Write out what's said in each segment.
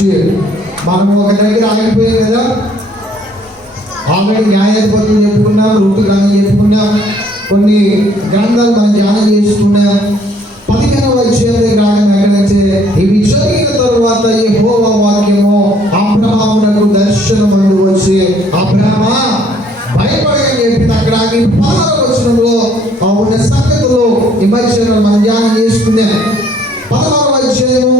వచ్చి మనం ఒక దగ్గర ఆగిపోయాం కదా. ఆల్రెడీ న్యాయాధిపతులు చెప్పుకున్నాం, ఋతు గ్రంథం చెప్పుకున్నాం, కొన్ని గ్రంథాలు మనం ధ్యానం చేసుకున్నాం. 15వ అధ్యాయం దగ్గర ఎక్కడంటే ఇవి జరిగిన తరువాత యెహోవా వాక్యము అబ్రహామునకు దర్శనమందు వచ్చి అబ్రహామా భయపడని చెప్పి అక్కడ 16వ వచనంలో ఉన్న సంగతులు ఈ మధ్యలో మనం ధ్యానం చేసుకున్నాం. 16వ అధ్యాయము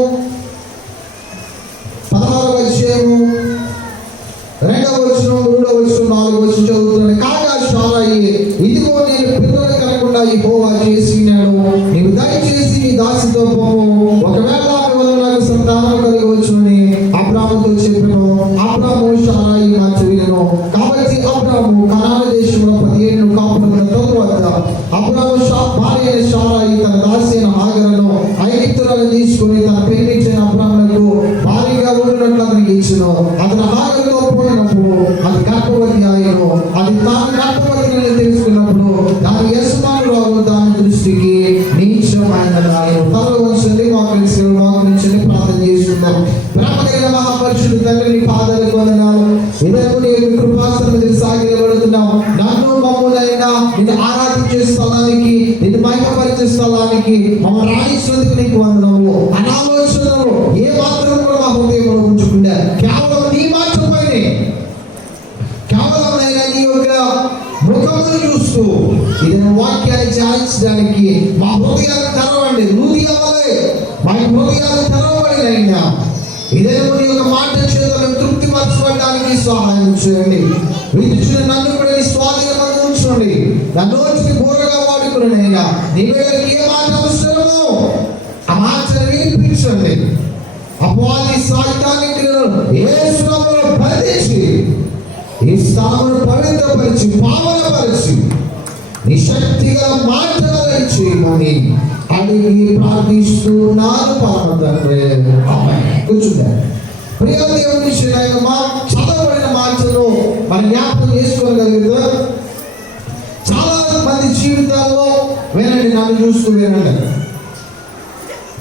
2వ వచనం, 3వ వచనం, 4వ వచనం చదువుతున్నాను. కాగా సారాయి, ఇదిగో నేను పిల్లలు కలగకుండా యెహోవా చేసినాడు, నీవు దయచేసి నీ దాసితో పోము, ఒకవేళ ఆమె వల్ల నాకు సంతానం కలిగి వచ్చునని అబ్రాహాముతో చెప్పాను. అబ్రాహాము సారాయి మాట వినెను. కాబట్టి అబ్రాహాము కనాను దేశంలో 10 ఏళ్ళు కాపురం తరువాత అబ్రాహాము భార్య సారాయి తన దాసి అయిన హాగరును ఐగుప్తులను తీసుకుని తన పెళ్లిచ్చిన అబ్రాహామునకు భార్యగా ఉండినట్లు అతనికి ఇచ్చెను. అతను హాగరుతో పోయినప్పుడు అది గర్భవతి ఆయను. అది తాను గర్భవతిని తెలుసుకున్నప్పుడు దాని యజమానురాలు దాని దృష్టికి నీచమైనది ఆయను. తల వంచండి, మోకరించండి, ప్రార్థన చేసుకుందాం. బ్రహ్మగిరి మహాపరిషుడు తండ్రి, నీ పాదాలకు వందనాలు. నీ కృపాసనం సాగిలబడుతున్నాం. నన్ను మమ్ములైనా నిన్ను ఆరాధించే స్థలానికి, నిన్ను మహిమపరిచే స్థలానికి మమ్మల్ని రాణించినందుకు నీకు వందనము. అనాలోచనలు ఏ మాత్రం కూడా మా హృదయంలో ఉంచుకున్నా కేవలం నీ మాత్రమే, కేవలం నీ యొక్క ముఖమును చూస్తూ ఇదైనా వాక్యాన్ని ధ్యానించడానికి మా హృదయాలు తెరవండి. హృదయాలే మా హృదయాలు తెరవబడి అయినా ఇదైనా నీ యొక్క మాట చేతులను తృప్తి పరచబడడానికి సహాయం చేయండి. విధించిన నన్ను కూడా నీ స్వాధీనంలో ఉంచండి. నన్ను వచ్చి బోరగా వాడుకుని అయినా నీ దగ్గరికి ఏ మాట అవసరమో ఆ మాటను వినిపించండి. అపవాది సాయితానికి యేసు నామములో బంధించి ఈ స్థలమును పవిత్రపరిచి పావనపరిచి నీ శక్తిగా మాటలను చేయమని అడిగి ప్రార్థిస్తున్నాను పరమ తండ్రి. కూర్చుంటారు. ప్రియ దేవుని శ్రేయమా, చదవబడిన మాటలు మన జ్ఞాపకం చేసుకోగలిగితే చాలా మంది జీవితాల్లో వినండి, నన్ను చూస్తూ వినండి.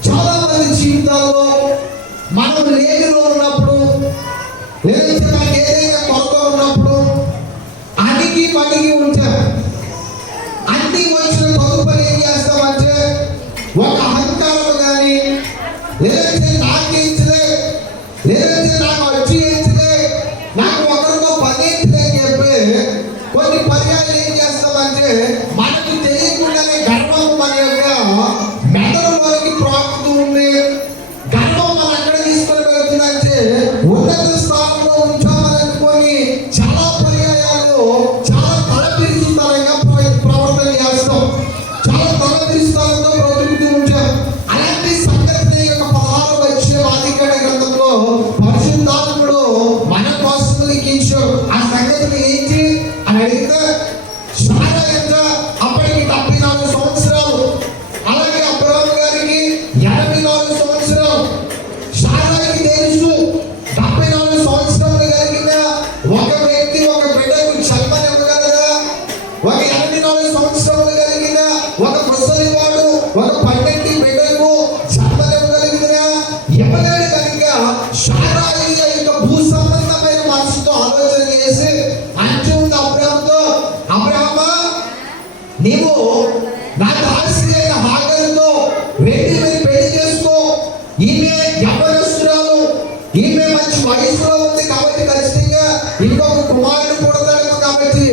చాలా మంది జీవితాల్లో మనం లేనిలో ఉన్నప్పుడు, లేదంటే మనకి ఏదైనా కొరత ఉన్నప్పుడు అడిగి మడిగి ఉంటాం. అన్ని వచ్చిన తదుపరి ఏం చేస్తామంటే ఒక అహంకారం కానీ, లేదంటే నాకేంచలే, లేదంటే నాకు వచ్చి ఏంచలే, నాకు ఒకరితో పని ఏంచలే అని చెప్పి కొన్ని పర్యాలు ఏం చేస్తామంటే మనకు తెలియకుండానే గర్వం మన యొక్క మెదడులోకి ప్రాకుతూ ఉంది. గర్వం మనం ఎక్కడ తీసుకొని వెళ్తుందంటే ఉన్నత స్థానంలో ఉంచామని అనుకొని చాలా పర్యాయాలు చాలా తలపిరిస్తరంగా ప్రవర్తన చేస్తాం, చాలా తలపిరిస్తరంగా బ్రతుకుతూ ఉంటాం. అలాంటి సంగతి యొక్క 16వ అధ్యాయం ఆదికాండ గ్రంథంలో పరిశుద్ధాత్ముడు మన కోసం లిఖించాడు. ఆ సంగతి ఏంటి అని అడిగితే సారా ఎంత అప్పటికి 74 సంవత్సరాలు, అలాగే అబ్రహాము గారికి 84 సంవత్సరాలు. సారాకి తెలుసు 74 సంవత్సరాలు కలిగిన ఒక వ్యక్తి ఒక బిడ్డకు జన్మనివ్వగలదా? ఒక 84 సంవత్సరాలు కలిగిన ఒక ముసలివాడు ఒక 12 బిడ్డకు జన్మనివ్వగలిగినా ఎవరైనా కనుక సారాయి యొక్క భూ సంబంధమైన మనసుతో ఆలోచన చేసి అంటుంది అబ్రహాముతో, అబ్రహామా నీవు నా దాసి అయిన హాగరుతో వెళ్ళి మీరు పెళ్లి చేసుకో. ఈమె యవ్వనస్తురాలు, ఈమె మంచి వయసులో ఉంది కాబట్టి ఖచ్చితంగా ఇంకొక కుమారుడు పుడతాడు కాబట్టి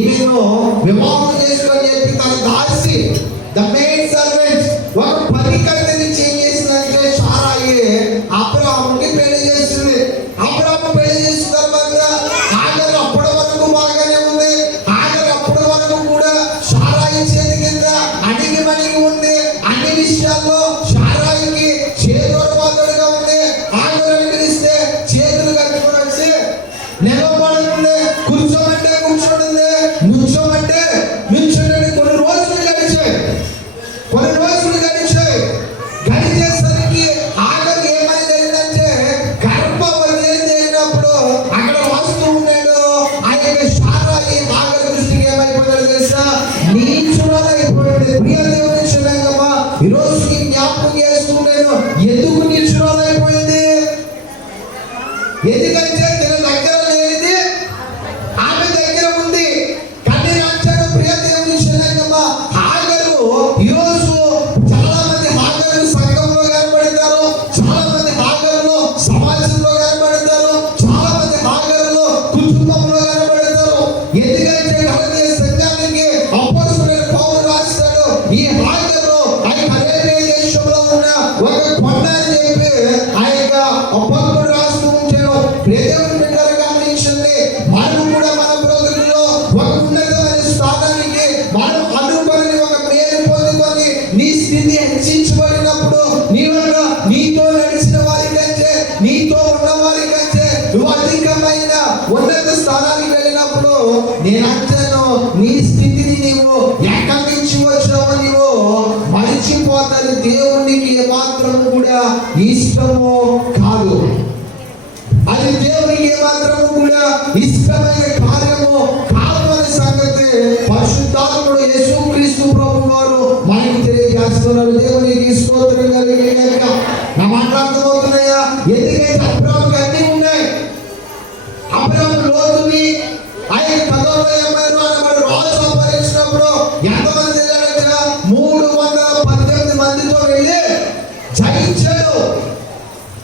ఈమెను వివాహం చేసుకొని చెప్పి తన దాసి ద మెయిడ్ సర్వెంట్ ఒక పని కట్టెనిచ్చి ఏం చేసిందంటే సారాయి అబ్రహాముకి పెళ్లి చేసింది. అబ్రహాము పెళ్లి చేసిన తర్వాత హాగరు అప్పటి వరకు బాగానే ఉంది. హాగరు అప్పటి వరకు కూడా సారాయి చేతి కింద అడిగి మడిగి ఉంది. అన్ని విషయాల్లో సారాయికి చేదోడు వాదోడుగా ఉంది. హాగరుని పిలిస్తే చేతులు కట్టుకుని వచ్చి నిలబడుతుంది, కూర్చోమంటే కూర్చోండి, నుంచోమంటే నుంచోండి. కొన్ని రోజులు గడిచాయి. గడిచేసరికి హాగరు ఏమైంది ఏంటంటే గర్భవతి అయినప్పుడు అక్కడ వస్తూ ఉన్నాడు. ఆ యొక్క సారాయి హాగరు దృష్టికి ఏమైపోయాడు తెలుసా? నీచురాలైపోయింది. ప్రియ దేవుని శ్రేయమా, ఈరోజు జ్ఞాపకం చేస్తున్నాను, ఎందుకు నీచురాలైపోయింది? యేసు క్రీస్తు ప్రభు వారు మనకి తెలియజేస్తున్నారు. దేవునికి స్తోత్రం కలిగిన నా మాట్లాడుతున్నాయా? ఎందుకంటే అబ్రాహాముకి అన్ని ఉన్నాయి. అబ్రాహాము లోతుని ఆయన కథలో ఏమైనా రాజు సంపాదించినప్పుడు ఎంతమంది 318 మందితో వెళ్ళి జయించాడు.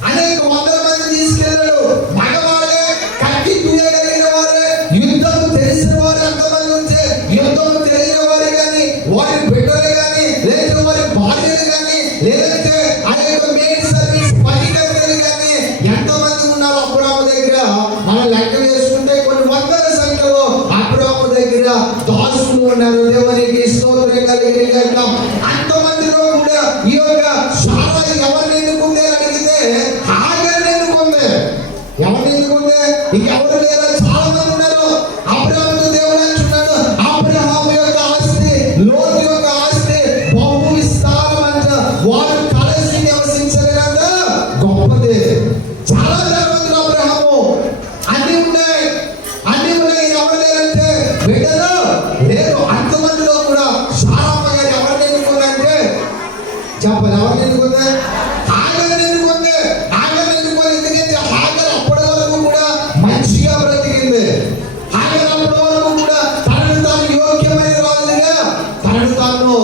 అనేక వందల మంది తీసుకెళ్ళాడు. మగవాడే, కత్తి తుయ్యగలిగిన వారే, యుద్ధం తెలిసిన వారు ఎంతమంది ఉంటే యుద్ధం తెలియని వారు కానీ, వారి బిడ్డలు కానీ, లేదా వారి భార్యలు కానీ, లేదంటే అనేక మెయిన్ సర్వీస్ పనికర్తలు కానీ ఎంతమంది ఉన్నారు అబ్రాహాము దగ్గర? మనం లెక్క వేసుకుంటే కొన్ని వందల సంఖ్యలో అబ్రాహాము దగ్గర దాసులు ఉన్నారు. దేవునికి స్తోత్రం కలిగిన అంతమందిలో కూడా ఈ యొక్క సారాయి ఎవరిని ఎన్నుకుందే అడిగితే హాగర్ని ఎన్నుకుందే. ఎవరిని ఎన్నుకుందే? ఇంకెవరు లేరా? చాలా మంది ఉన్నారు. అబ్రాహాముతో దేవుడు అంటున్నాడు, అబ్రాహాము యొక్క ఆస్తి, లోతు యొక్క ఆస్తి బహు విస్తారమంట. వారు కలిసి నివసించలేనంత గొప్పదే. చాలా జరుగుతుంది. అబ్రాహాము అన్ని ఉన్నాయి. ఎవరు లేరంటే బిడ్డలు లేరు. అంతమందిలో కూడా సారమ్మ గారు ఎవరిని ఎన్నుకుందంటే చెప్పాలి. ఎవరిని ఎన్నుకుందే? హాగర్ని ఎన్నుకుందే. హాగర్ని ఎన్నుకొని ఎందుకంటే హాగర్ అప్పటి వరకు కూడా మంచిగా బ్రతికింది. హాగర్ అప్పటి వరకు కూడా తనను తాను యోగ్యమైన రాజుగా తనను తాను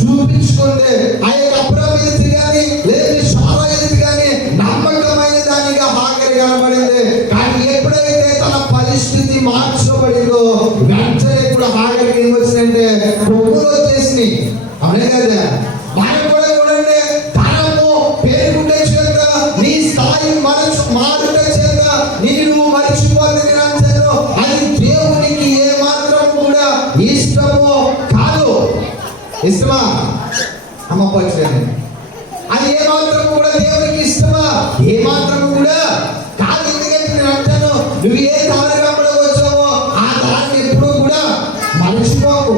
చూపించుకుంది. ఆ యొక్క అబ్రాహాము ఎదుటి కానీ లేదు సారా ఎదుటి కానీ నమ్మకమైన దానిగా హాగర్ కనబడింది. కానీ ఎప్పుడైతే తన పరిస్థితి మార్చబడిందో వెంటనే కూడా హాగర్కి ఏం వచ్చిందంటే కొమ్ములు వచ్చేసినాయి. అవునే కదా? మనం కూడా చూడండి, ధనము పేరుకుంటే చేత నీ స్థాయి మారుట చేత నీవు మరిచిపోతుంది అంటారు. అది దేవునికి ఏ మాత్రం కూడా ఇష్టమో కాదు. ఇష్టమా అమ్మ పచ్చండి? అది ఏ మాత్రం కూడా దేవునికి ఇష్టమా? ఏ మాత్రం కూడా కాదు. ఎందుకంటే నేను అంటాను, నువ్వు ఏ దారి వెంబడి వచ్చావో ఆ దారిని ఎప్పుడూ కూడా మర్చిపోకు.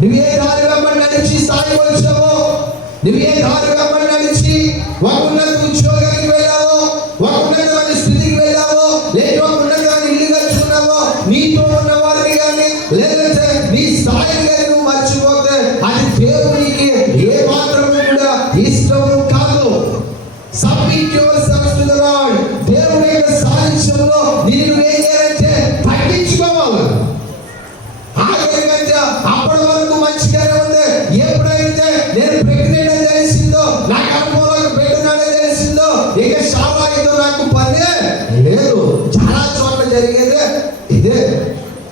నువ్వు ఏ దారి వెంబడి నడిచి స్థాయికి వచ్చావో, నువ్వు ఏ దారి వెంబడి నడిచి ఒక ఉన్నత ఉద్యోగానికి వెళ్ళావో, ఒక ఉన్నతమైన స్థితికి వెళ్ళావో, లేదా ఒక ఉన్నతమైన ఇల్లు కలుసుకున్నావో, నీతో ఉన్న వారిని కానీ లేదంటే నీ స్థాయిని కానీ నువ్వు మర్చిపోతే అది దేవునికి ఏ మాత్రం కూడా ఇష్టము కాదు. Submit yourself to the lord. దేవుని యొక్క సాన్నిధ్యంలో నిన్ను ఏం చేయాలంటే తగ్గించుకోవాలి. అప్పటి వరకు మంచిగానే ఉంది. ఎప్పుడైతే నేను ప్రెగ్నెంట్ అని తెలిసిందో, నాకు అనుభవంలో పెట్టున్నాడని తెలిసిందో, ఇక సారాయితో నాకు పని లేదు. చాలా చోట్ల జరిగేదే ఇదే.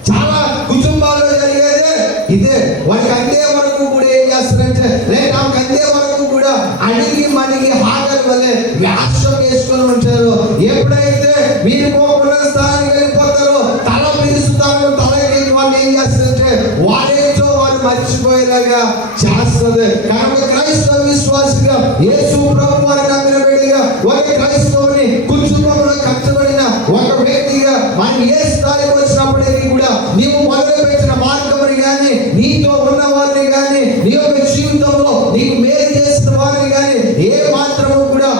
చాలా కుటుంబాల్లో జరిగేదే ఇదే. వాడికి అందే వరకు కూడా ఏం చేస్తారంటే లేక ఆమెకు అందే వరకు కూడా అడిగి మనకి హాగర్ వల్లే వ్యాసం వేసుకొని ఉంటారు. ఎప్పుడైతే మీరు పోకుండా స్థానానికి వెళ్ళిపోతారో తల పిలుస్తారో తలకి వాళ్ళు ఏం చేస్తారంటే వాడేంటో వాళ్ళు మర్చిపోయేలాగా చేస్తుంది. కనుక క్రైస్తవ విశ్వాసిగా యేసు ప్రభు వారి నమ్మిన వ్యక్తిగా ఒక క్రైస్తవుని కుటుంబంలో కష్టపడిన ఒక వ్యక్తిగా మనం ఏ స్థాయికి వచ్చినప్పటికీ కూడా నీవు మొదలుపెట్టిన మార్గముని కానీ నీతో ఉన్న వారిని కానీ నీ యొక్క జీవితంలో నీకు మేలు చేసిన వారిని కానీ ఏ మాత్రము కూడా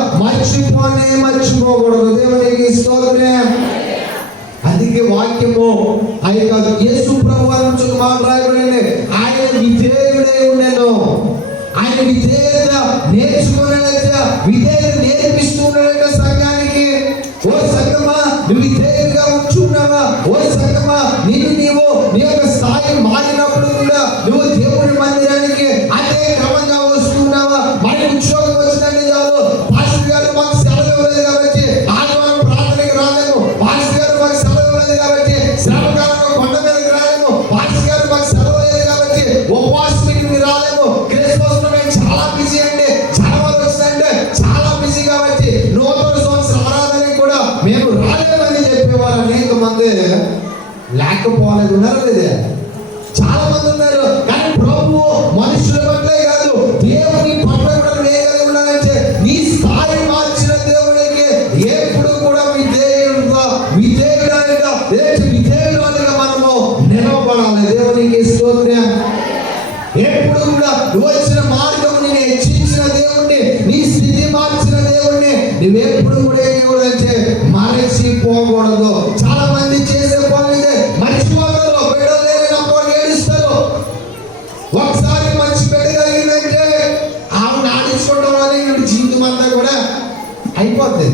మర్చిపోకూడదు. దేవునికి స్తోత్రం. అందుకే వాక్యము ఆ యొక్క యేసు ప్రభువు నుంచి మాట్లాడబడింది. ఆయన విధేయుడై ఉండెను. ఆయన విధేయత నేర్చుకున్నాడట, విధేయత నేర్పిస్తున్నాడట సంఘానికి. ఓ సంఘమా, నువ్వు విధేయుడిగా ఉంచున్నావా? ఓ సంఘమా, నీవు నీ యొక్క స్థాయి మారినప్పుడు కూడా నువ్వు దేవుడి మందిరానికి అదే క్రమంగా వస్తున్నావా? మరి ఉద్యోగం వచ్చినట్టు చాలు, పాస్టర్ గారు మాకు సెలవు ఇవ్వలేదు కాబట్టి ఆదివారం ప్రార్థనకి రాలేము, పాస్టర్ గారు మాకు సెలవు ఇవ్వలేదు కాబట్టి శ్రమకాలంలో కొండ మీదకి రాలేము, పాస్టర్ గారు మాకు సెలవు లేదు కాబట్టి ఉపవాస మీటింగ్కి రాలేము, క్రిస్మస్ చాలా బిజీ అండి, జనవరి వచ్చిందంటే చాలా బిజీ కాబట్టి నూతన సంవత్సర ఆరాధనకి కూడా మేము రాలేమని చెప్పేవారు అనేక మంది లేకపోలేదు. ఉన్నారు లేదా? చాలా మంది ఉన్నారు. కానీ ప్రభు మనుషుల పట్లే కాదు దేవుని పట్ల కూడా వేయగలిగి ఉండాలంటే నీ స్థాయి మార్చిన దేవుడికి ఎప్పుడు కూడా విధేయురాలుగా మనము నిలవబడాలి. దేవునికి స్తోత్రం. ఎప్పుడు కూడా నువ్వు వచ్చిన మార్గం నేను హెచ్చించిన దేవుణ్ణి, నీ స్థితి మార్చిన దేవుణ్ణి నువ్వెప్పుడు కూడా ఏమంటే మరచిపోకూడదు. చాలా మంది చేసే పనులు ఇదే, మర్చిపోతారు. బిడ్డలు లేని ఏడుస్తారు, అయిపోద్ది.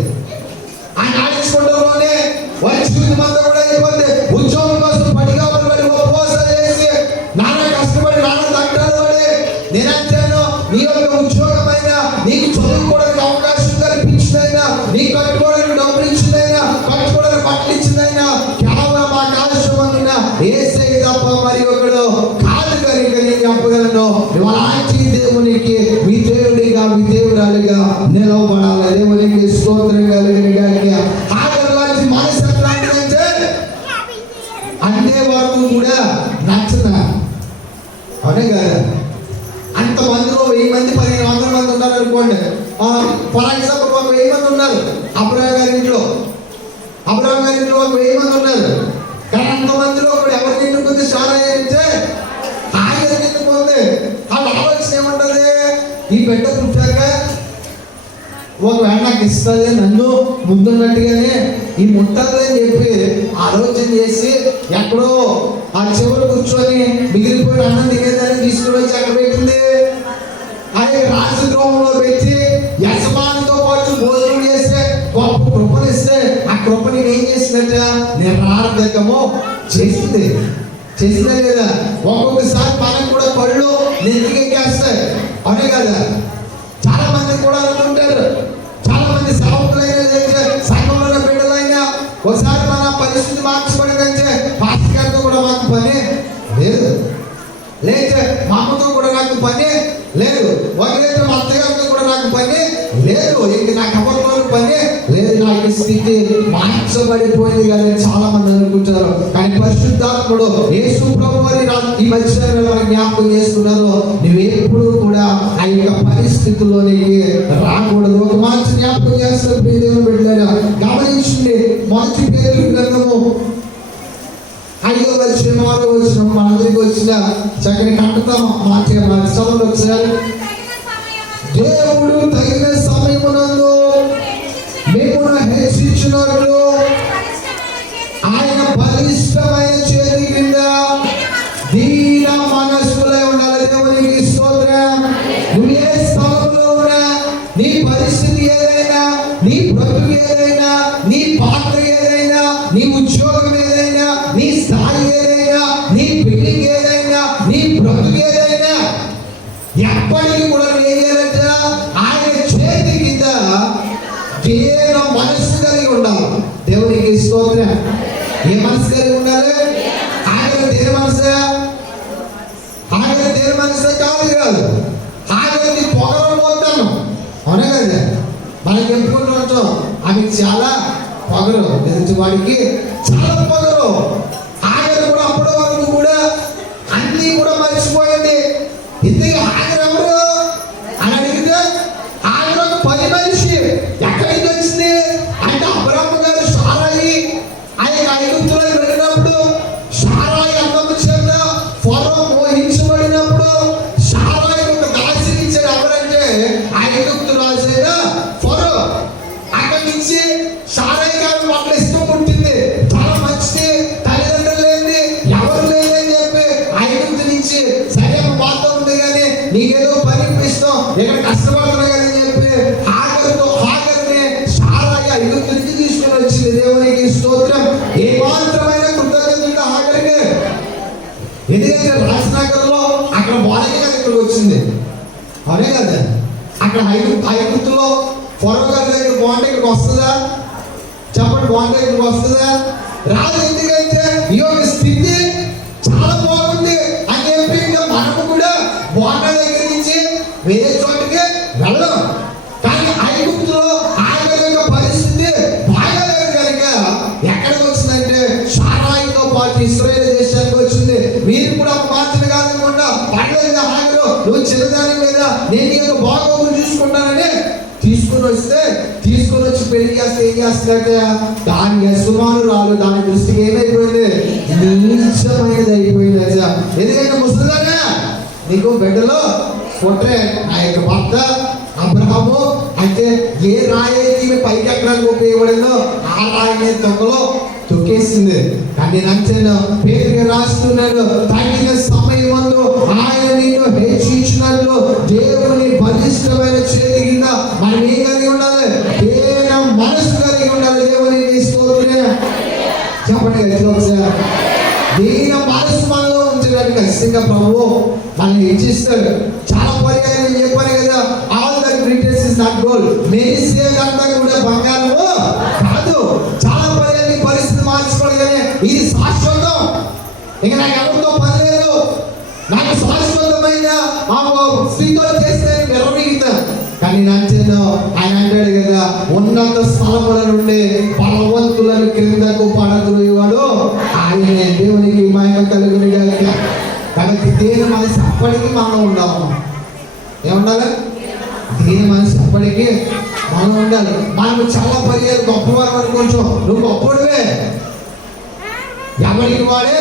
ఆయన ఆడించుకోవడంలోనే వారి జీవితం అంతా కూడా అయిపోద్ది. ఉద్యోగం కోసం పడిగాపులు పడి ఉపవాసాలు చేసి నాన్న కష్టపడి నాన్న దండాలు పడి నేనంటాను నీ యొక్క ఉద్యోగమైనా నీకు చదువుకోవడానికి అవకాశం కల్పించిందైనా నీకు కట్టుకోవడానికి డబ్బులు ఇచ్చిందైనా కట్టుకోవడానికి బట్టలు ఇచ్చిందైనా కేవలం ఆకాశమైన యేసే తప్ప మరి ఒకడు కాదు కనుక నేను చెప్పగలను. అలాంటి దేవునికి మీ దేవుడిగా మీ దేవురాలుగా నిలవబడాలి. దేవునికి స్తోత్రం కలిగిన గాక. ఆగలాంటి మనసు ఎట్లాంటిదంటే అంతే వరకు కూడా నచ్చన అనే కదా. అంతమందిలో 1000 మంది 1500 మంది ఉన్నారు అనుకోండి. ఫర్ ఎగ్జాంపుల్ ఒక 1000 మంది ఉన్నారు అబ్రహాం గారి ఇంట్లో. అబ్రహాం గారి ఇంట్లో ఒక 1000 మంది ఉన్నారు. కానీ అంతమందిలో కూడా ఎవరు నిండుకుంది చాలా అయితే ఆయన నిండుకుంది. వాళ్ళ ఆలోచన ఏమంటది, ఈ బిడ్డ పుట్టాక ఒకవేళ నాకు ఇస్తుంది నన్ను ముందున్నట్టుగానే ఈ ముట్టాలి అని చెప్పి ఆలోచన చేసి ఎక్కడో ఆ చివరి కూర్చొని మిగిలిపోయిన అన్నం తినేదాన్ని తీసుకుని వచ్చి అక్కడ పెట్టింది. అది రాజగృహంలో పెట్టి యజమానితో పాటు భోజనం చేస్తే గొప్ప కృపను ఇస్తే ఆ కృపని ఏం చేసినట్ట నిరార్థకము చేసింది. చేసిందే లేదా? ఒక్కొక్కసారి మనకు కూడా పళ్ళు నెత్తికెక్కేస్తాయి అనే కదా. చాలా మంది కూడా అనుకుంటారు, చాలా మంది సేవకులైనా సంఘంలో బిడ్డలైనా ఒకసారి మన పరిస్థితి మార్చబడిందంటే పాస్టర్ గారితో కూడా మాకు పని లేదు, లేకపోతే మా అమ్మతో కూడా నాకు పని లేదు, ఒకరైతే మా అత్తగారితో కూడా నాకు పని లేదు, ఇంక నాకు ఎవరితో పని లేదు. నాకు స్థితి మార్చబడిపోయింది కదా చాలా మంది అనుకుంటారు. కానీ పరిశుద్ధాత్ముడు యేసు ప్రభువుని ఈ మధ్యాహ్నంలో జ్ఞాపకం చేస్తున్నారు, నువ్వెప్పుడు కూడా ఆ యొక్క పరిస్థితుల్లోనికి రాకూడదు. ఒక మంచి జ్ఞాపకం చేస్తారు ప్రియదేవుని బిడ్డలారా. గమనించండి, మొదటి పేతురు గ్రంథము 5వ అధ్యాయం 6వ వచనం మనందరికి వచ్చిన చక్కని కంటతం మాట చదవండి ఒకసారి. దేవుడు తగిన సమయమునందు మిమ్మును హెచ్చించినట్లు ఆయన బలిష్టమైన చేతి కింద దీన మనస్సులై ఉండాలి. దేవునికి స్తోత్రం. నువ్వు ఏ స్థలంలో ఉన్నా, నీ పరిస్థితి ఏదైనా, నీ బ్రతుకు ఏదైనా, నీ పాత్ర ఏదైనా, నీ ఉద్యోగం ఏదైనా, నీ స్థాయి ఏదైనా, నీ బిల్డింగ్ ఏదైనా, నీ బ్రతుకు ఏదైనా ఎప్పటికీ కూడా ఏదంటే ఆయన చేతి కింద దేవ మనస్సు కలిగి ఉండాలి. దేవునికి స్తోత్రం. ఏ మనసు కలిగి ఉండాలి? ఆయన దేవ మనసు, ఆయన దేవ మనసు కాదు. ఆయన పొగరం పోతాను అవునా కదా. మనకి చెప్పుకుంటూ ఉంటాం ఆమెకి చాలా పొగరు, ఎదుటి వాడికి చాలా పొగరు. ఆయన కూడా అప్పటి వరకు కూడా అన్నీ కూడా మర్చిపోయింది. ఇంతకీ ఆయన ఎవరు అని అడిగితే ఆయన ఒక పని మనిషి. ఎక్కడి నుంచి వచ్చింది అంటే అబ్రాహాము గారు సారాయి ఆయన ఐగుప్తులో వెళ్ళినప్పుడు సారాయి అమ్మమ్మ చేత ఫరో మోహించబడినప్పుడు సారాయి ఒక దాసిని ఇచ్చాడు. ఎవరంటే ఐగుప్తు రాజు అయిన ఫరో. అక్కడి నుంచి సారాయి గారు వాళ్ళ ఇష్టం పుట్టింది, చాలా మంచిది, తల్లిదండ్రులు లేని ఎవరు లేదని చెప్పి ఐగుప్తు నుంచి సరే బాధ ఉంది కానీ నీకేదో పని ఇస్తాం ఇక్కడ కష్టపడుతున్నా కానీ చెప్పి ఆగరిని సారాయి ఐగుప్తు నుంచి తీసుకుని వచ్చింది. దేవునికి స్తోత్రం. ఏ మాత్రమైన కృతజ్ఞత ఆగరికి. ఎందుకంటే రాజనగర్లో అక్కడ బాడీ కదా ఇక్కడికి వచ్చింది అనే కదా. అక్కడ ఐగుప్తులో ఫరో గారి దగ్గర బాగుంటే ఇక్కడికి వస్తుందా చెప్పండి? బాగుంటే ఇక్కడికి వస్తుందా? రాదు. ఎందుకంటే ఈ యొక్క స్థితి చాలా బాగుంది అని చెప్పి ఇంకా మనము కూడా బాండా దగ్గర నుంచి వేరే చోటికి వెళ్ళం. కానీ ఐగుప్తులో ఆయన యొక్క పరిస్థితి బాగాలేదు కనుక ఎక్కడికి వచ్చిందంటే సారాయితో పాటు ఇశ్రాయేలు దేశానికి వచ్చింది. మీరు కూడా ఒక మాటలు కాదనుకుంటా పడలేదు ఆగరు, నువ్వు చిన్నదాని మీద నేను నీ యొక్క బాగోగులు చూసుకుంటానని తీసుకుని వచ్చి పెళ్లి చేస్తే ఏం చేస్తున్నట్ట దాని యజమానురాలు దాని దృష్టికి ఏమైపోయింది? నీచమైనది అయిపోయింది. ఎందుకంటే ముసలిదానా నీకు బిడ్డలో పుట్టే ఆ యొక్క భర్త అబ్రహాము అయితే ఏ రాయి అయితే పైకి ఎక్కడానికి ఉపయోగపడిందో ఆ రాయిని తొక్కలో తొక్కేసింది. కానీ నేను అంటాను పేరుగా రాస్తున్నాడు, తగిన సమయమందు ఆయన నిన్ను హెచ్చించినట్లు దేవుని బలిష్టమైన చేతి కింద మనం ఏం కలిగి ఉండాలి? ఖచ్చితంగా ప్రభువు మనల్ని హెచ్చిస్తాడు. చాలా పర్యాలు చెప్పాను కదా, all that glitters is not gold, మెరిసేదంతా కూడా బంగారము కాదు. చాలా పర్యాలు నీ పరిస్థితి మార్చుకోవాలి కానీ ఇది శాశ్వతం, ఇక నాకు ఎవరితో పని లేదు, నాకు శాశ్వతమైన స్థితితో చేస్తే విరవీగుతా. కానీ నచ్చను ఆయన అంటాడు కదా, ఉన్నత స్థలముల నుండి బలవంతులను క్రిందకు పడద్రోయేవాడు ఆయనే. దేవునికి మహిమ కలుగును గాక. కాబట్టి దేని మనసు అప్పటికి మనం ఉండాలి. ఏముండాలి? దేని మనసు అప్పటికి మనం ఉండాలి. మనం చాలా పర్యాలు గొప్పవారు అనుకోవచ్చు, నువ్వు గొప్పడివే, ఎవరికి వాడే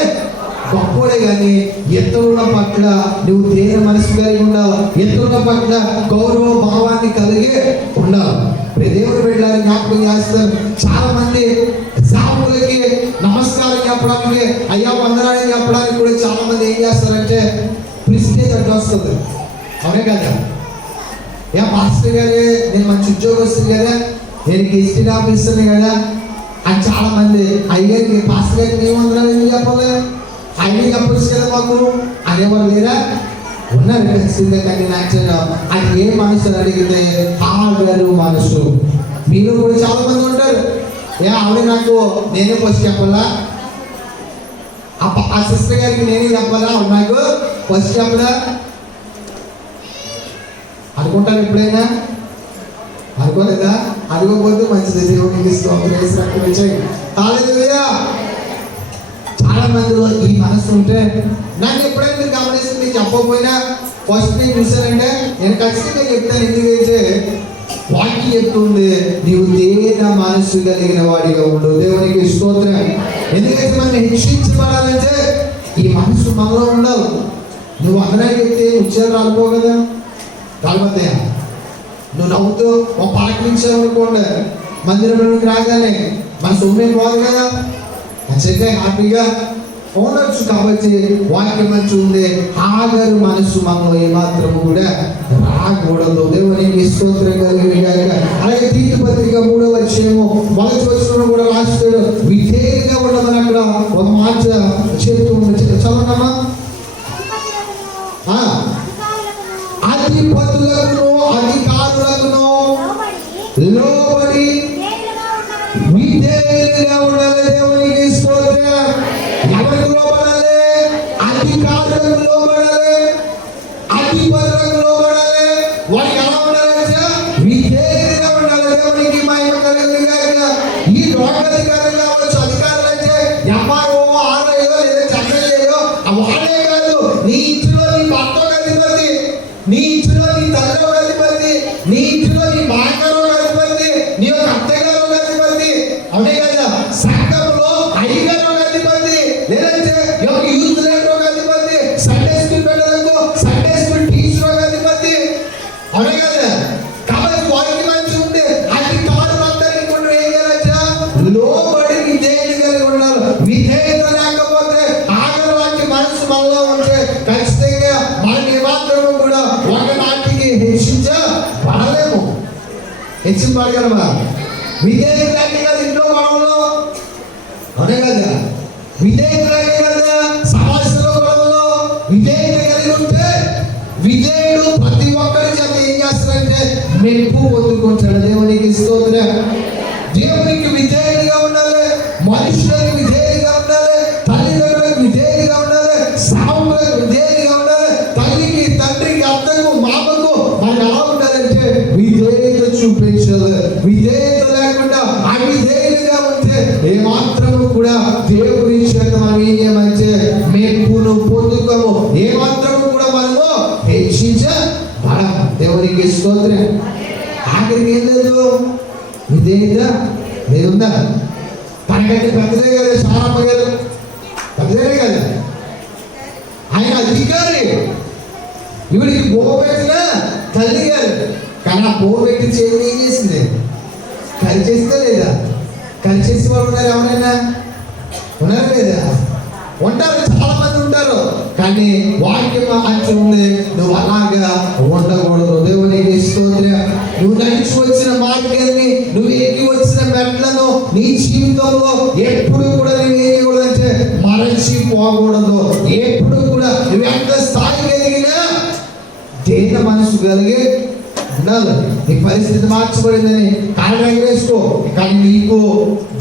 గొప్పడే. కానీ ఇతరుల పట్ల నువ్వు దేని మనసు కలిగి ఉండాలి, ఇతరుల పట్ల గౌరవ భావాన్ని కలిగి ఉండాలి. దేవుడు బిడ్డలని జ్ఞాపకం చేస్తారు. చాలా మంది సాములకి నమస్కారం చెప్పడానికి, అయ్యా వందనాన్ని చెప్పడానికి కూడా చాలా మంది ఏం చేస్తారంటే ప్రిస్టేజ్ అడ్డు వస్తుంది. అవునే కదా, ఏ పాస్టర్ గారే నేను మంచి ఉద్యోగస్తులు కదా, నేను గెస్టెడ్ ఆఫీసర్ని కదా అని చాలా మంది అయ్యారికి పాస్టర్ గారికి మేము వందనాలు ఎందుకు చెప్పాలి, ఆయన చెప్పచ్చు కదా మాకు అనేవాళ్ళు లేరా? ఉన్నారు ఖచ్చితంగా. కానీ నాకు అది ఏ మనసు అడిగితే ఆగారు మనసు. మీరు కూడా చాలా మంది ఉంటారు, ఏ ఆవిడ నాకు నేనే ఫస్ట్ చెప్పాలా, ఆ సిస్టర్ గారికి నేనే చెప్పాలా, నాకు ఫస్ట్ చెప్పదా అనుకుంటారు ఎప్పుడైనా? అనుకోలేదా? అనుకోకపోతే మంచిది. దేవునికి చాలా మందిలో ఈ మనసు ఉంటే, నాకు ఎప్పుడైనా మీరు గమనిస్తే మీరు చెప్పకపోయినా ఫస్ట్ నేను చూసానంటే నేను ఖచ్చితంగా చెప్తాను. ఎందుకంటే వాక్యం చెప్తుంది, నీవు దేన మనసు కలిగిన వాడిగా ఉండు. దేవునికి స్తోత్రం. ఎందుకంటే మనం హెచ్చించబడాలంటే ఈ మనసు మనలో ఉండాలి. నువ్వు అందరూ చెప్తే ఉచ్చారు రాలిపో కదా, రాలిపోతాయా? నువ్వు నవ్వుతూ ఒక పలకరించావు అనుకోండి, మందిరంలోకి రాగానే మన సొమ్మే పోదు కదా, ఖచ్చితంగా హ్యాపీగా ఉండొచ్చు. కాబట్టి వాక్యం మంచి ఉంది, ఆగరు మనసు మనలో ఏమాత్రము కూడా రాకూడదు. దేవునికి స్తోత్రం కలిగిన గాక. అలాగే తీతు పత్రిక 3వ అధ్యాయము 1వ వచనంలో కూడా రాస్తాడు, విధేయులుగా ఉండమని అక్కడ ఒక మాట చెప్తూ చదవమ్మా. అధిపతులకును అధికారులకును లోబడి విధేయులుగా ఉండాలి. దేవునికి స్తోత్రం. ఎవరికి లోబడాలి? అధికారులకు లోబడాలి, అధిపతులకు లోబడాలి. వారికి ఎలా ఉండాలంటే విధేయులుగా ఉండాలి. దేవునికి మహిమ కలుగును గాక. ఈ లోకాధికారులు కావచ్చు, అధికారులు అంటే ఎంఆర్ఓ, ఆర్ఐఓ లేదా చెన్నయ్యో వాళ్ళే కాదు. నీ ఇంటిలో నీ భర్త అధిపతి, నీ ఇంటిలో నీ తల్లి అధిపతి, నీ ఇంటిలో నీ మాకరో అధిపతి, నీ యొక్క అత్తగారు అధిపతి. అవునే కదా, సంఘంలో అయ్యగారు అధిపతి, లేదంటే యూత్ లీడర్ అధిపతి, సండే స్కూల్ పెట్టడానికి సండే స్కూల్ టీచర్ అధిపతి. అవునే కదా. కాబట్టి వారికి మంచి ఉంది. అధికారులందరికీ కూడా ఏం చేయాలంటే లోబడి విధేయులు కలిగి ఉండాలి. విధేయత లేకపోతే ఆగరు లాంటి మనసు మనలో ఉంటే ఖచ్చితంగా మనం ఏమాత్రము కూడా ఒకనాటికి హెచ్చించబడలేము. హెచ్చించబడగలమా? విధేయులే కదా ఇంట్లో గొడవలు, అవునే కదా, విధేయులే కదా సమాజంలో గొడవలు. విధేయులు కలిగి ఉంటే విధేయుడు ప్రతి ఒక్కరి చేత ఏం చేస్తాడంటే మెప్పు పొందుకుంటాడు. దేవునికి స్తోత్రం. దేవునికి విధేయుడిగా ఉండాలి, మనుషులకు విధేయుడిగా ఉండాలి, తల్లిదండ్రులకు విధేయుడిగా ఉండాలి, సాములకు విధేయుడిగా ఉండాలి, తల్లికి తండ్రికి అత్తకు మామకు మనం ఎలా ఉండాలంటే విధేయత చూపించాలి. విధేయత లేకుండా అవిధేయుడిగా ఉంటే ఏమాత్రము కూడా దేవుని చేత మనం ఏం చేయమంటే మెప్పును పొందుకోము, ఏమాత్రము కూడా మనము హెచ్చించబడం. దేవునికి స్తోత్రం. ఆఖరికి ఏం లేదు, విధేయత లేదుందా? తనకంటే పెద్దదే కదా సారమ్మ గారు, పెద్దదే కదా, ఆయన అధికారి, ఇవిడికి పోబెట్టిన తల్లి గారు. కానీ ఆ పోబెట్టి చేతి ఏం చేసింది? కరి చేస్తే లేదా? కరి చేసే వాళ్ళు ఉన్నారు ఎవరైనా? ఉన్నారు లేదా? ఉంటారు, చాలా మంది ఉంటారు. కానీ వాక్యం అంచు ఉంది, నువ్వు అలాగా ఉండకూడదు. దేవునికి స్తోత్రం. నువ్వు నడిచి వచ్చిన మార్గాన్ని, నువ్వు ఎక్కి వచ్చిన మెట్లను నీ జీవితంలో ఎప్పుడు కూడా నువ్వు ఏయకూడదంటే మరచిపోకూడదు. ఎప్పుడు కూడా నువ్వు ఎంత స్థాయికి ఎదిగినా దేన మనసు కలిగి ఉండాలి. నీ పరిస్థితి మార్చబడిందని కారణం వేసుకో, కానీ నీకు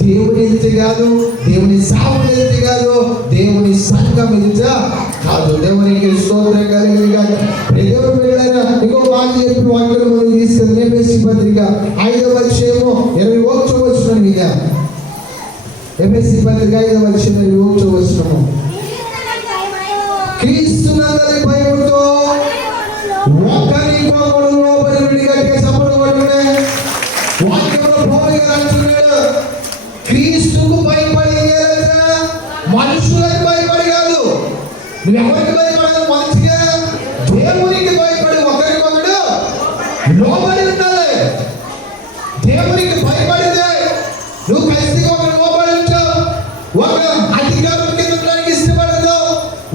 దేవుని ఎదుట కాదు, దేవుని సాగుని ఎదుట కాదు, దేవుని సంఘం ఎదుట కాదు. దేవునికి స్తోత్రం కలిగి కాదు. దేవుని బిడ్డలారా, ఇంకో మాట చెప్పి వాక్యం ముందుకు తీసుకెళ్ళి ఎఫెసీ పత్రిక 5వ అధ్యాయము 21వ వచనం మీద. ఎఫెసీ పత్రిక 5వ అధ్యాయం 21వ వచనము. క్రీస్తునందరి భయముతో ఒకరికొకడు లోబడి గట్టిగా చప్పట్లు కొట్టండి. వాక్యంలో పౌలు గారు అంటున్నాడు, క్రీస్తుకు భయపడి మనుషులకు భయపడి కాదు. నువ్వెవరికి భయపడదు? మంచిగా దేవునికి భయపడి ఒకరికొకడు లోబడి ఉండాలి. దేవునికి భయపడితే నువ్వు ఖచ్చితంగా ఒకరు లోబడి ఉంటావు. ఒక అధికారం కింద ఉండడానికి ఇష్టపడదు,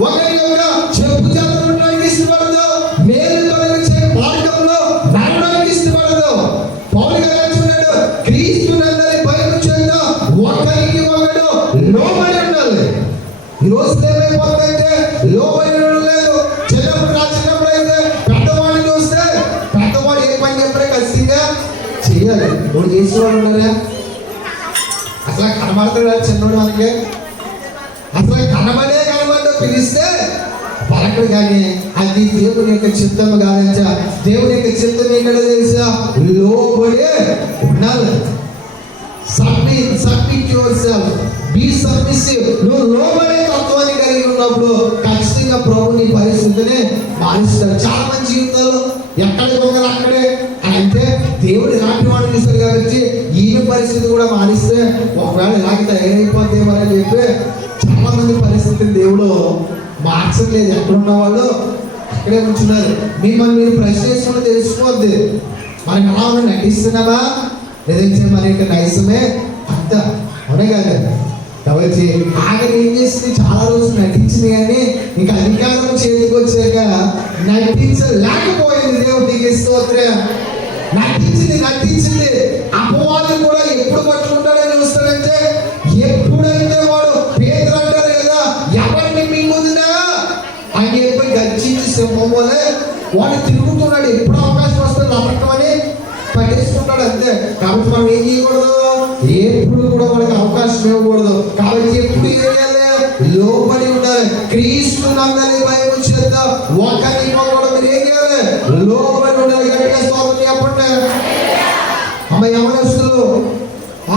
ఒకరి యొక్క చెప్పు చేతులు ఉండడానికి ఇష్టపడదు, మేలు తొలగించే మార్గంలో నడవడానికి ఇష్టపడదు. పౌలు గారు అంటున్నాడు, క్రీస్తునందరి భయం చేత ఒకరికి ఒకడు లోబడి ఉండాలి. ఈ రోజు ఏమైపోతుందంటే లోబడి ఉండలేదు. చిన్నప్పుడు నా చిన్నప్పుడు అయితే పెద్దవాడిని చూస్తే పెద్దవాడు ఏ పని చెప్పడే ఖచ్చితంగా చేయాలి. ఇప్పుడు చేసేవాడు ఉన్నారా? అసలు కనబడతాడు చిన్నవాడు మనకి, అసలు కనబడే పిలిస్తే పలకడు. కానీ అది దేవుని యొక్క చిత్తము కాదంట. దేవుని యొక్క చిత్తం ఏంటో తెలుసా? లోబడే ఉండాలి. Submit yourself, be submissive. నువ్వు లోబడే తత్వాన్ని కలిగి ఉన్నప్పుడు ఖచ్చితంగా ప్రభు నీ పరిస్థితిని మారుస్తాడు. చాలా మంది జీవితాలు ఎక్కడికి పోగలరు అక్కడే అంటే దేవుడు ఇలాంటి వాడు చూస్తారు కాబట్టి ఈయన పరిస్థితి కూడా మారిస్తే ఒకవేళ ఇలాంటి తయారైపోతేమో అని చెప్పి చాలా మంది పరిస్థితిని దేవుడు మార్చట్లేదు. ఎక్కడున్న వాళ్ళు అక్కడే ఉంచున్నారు. మిమ్మల్ని మీరు ప్రశ్నించుకుంటూ తెలుసుకోవద్దు. మనం ఎలా ఉన్నా నటిస్తున్నామా లేదంటే మన యొక్క నైజమే అంత అవునే కాదు. కాబట్టి ఆఖరి ఏం చేసింది? చాలా రోజులు నటించింది, కానీ ఇంకా అధికారం చేతికి వచ్చాక నటించలేకపోయింది. దేవుడికి స్తోత్రం. నటించింది. అపవాది కూడా ఎప్పుడు పట్టుకుంటాడని చూస్తాడంటే ఎప్పుడైతే వాడు పేదలు అంటారు కదా, ఎవరిని మింగుతున్నా ఆయన చెప్పి గర్జించి సింహం వల్లే వాడు తిరుగుతున్నాడు. ఎప్పుడు అవకాశం వస్తుంది అపట్టమని పట్టేసుకుంటాడు అంతే. కాబట్టి మనం ఏం చేయకూడదు? ఎప్పుడు కూడా వాళ్ళకి అవకాశం ఇవ్వకూడదు. కాబట్టి ఎప్పుడు ఏం చేయాలి? లోబడి ఉండాలి. క్రీస్తునందరి భయము చేత ఒకరికొకడు మీరు ఏం చేయాలి? లోబడి ఉండాలి. గట్టిగా స్తోత్రం చెప్పండి. అమ్మ యవనస్తులు,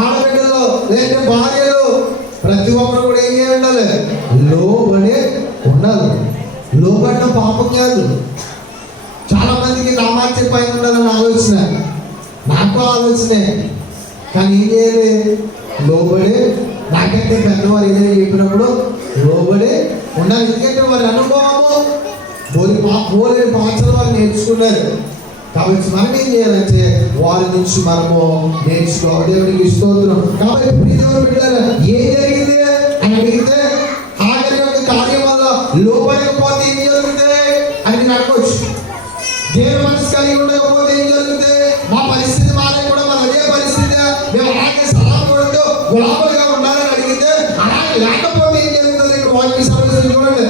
ఆడబిడ్డలు, లేదంటే భార్యలు, ప్రతి ఒక్కరు కూడా ఏం చేయాలి? ఉండాలి, లోబడి ఉండాలి. లోబడిన పాపం కాదు. చాలా మందికి నా మాట పైన ఉండాలని ఆలోచన, నాకు ఆలోచనే. కానీ ఏం చేయాలి? లోబడి, నాకంటే పెద్దవారు ఏదైనా చెప్పినప్పుడు లోబడి ఉండాలి. ఎందుకంటే వారి అనుభవము బోలేని పాత్రలు వారు నేర్చుకున్నారు. కాబట్టి మనం ఏం చేయాలంటే వారి నుంచి మనము నేర్చుకోవాలి. దేవునికి స్తోత్రం. కాబట్టి దేవుని బిడ్డలారా, ఏం జరిగింది అని అడిగితే ఆఖరి యొక్క కార్యం వల్ల లోబడకపోతే ఏం జరుగుతుంది అని నేను అనుకోవచ్చు. దేవుని మనసు కలిగి ఉండకపోతే ఏం జరుగుతుంది? మా పరిస్థితి మారే కూడా మన అదే పరిస్థితి. మేము అలాగే సలాం కొడుతూ గులాబులుగా ఉండాలని అడిగితే అలాగే లేకపోతే ఏం జరుగుతుంది? ఇక్కడ వాక్య సమస్యలు చూడండి.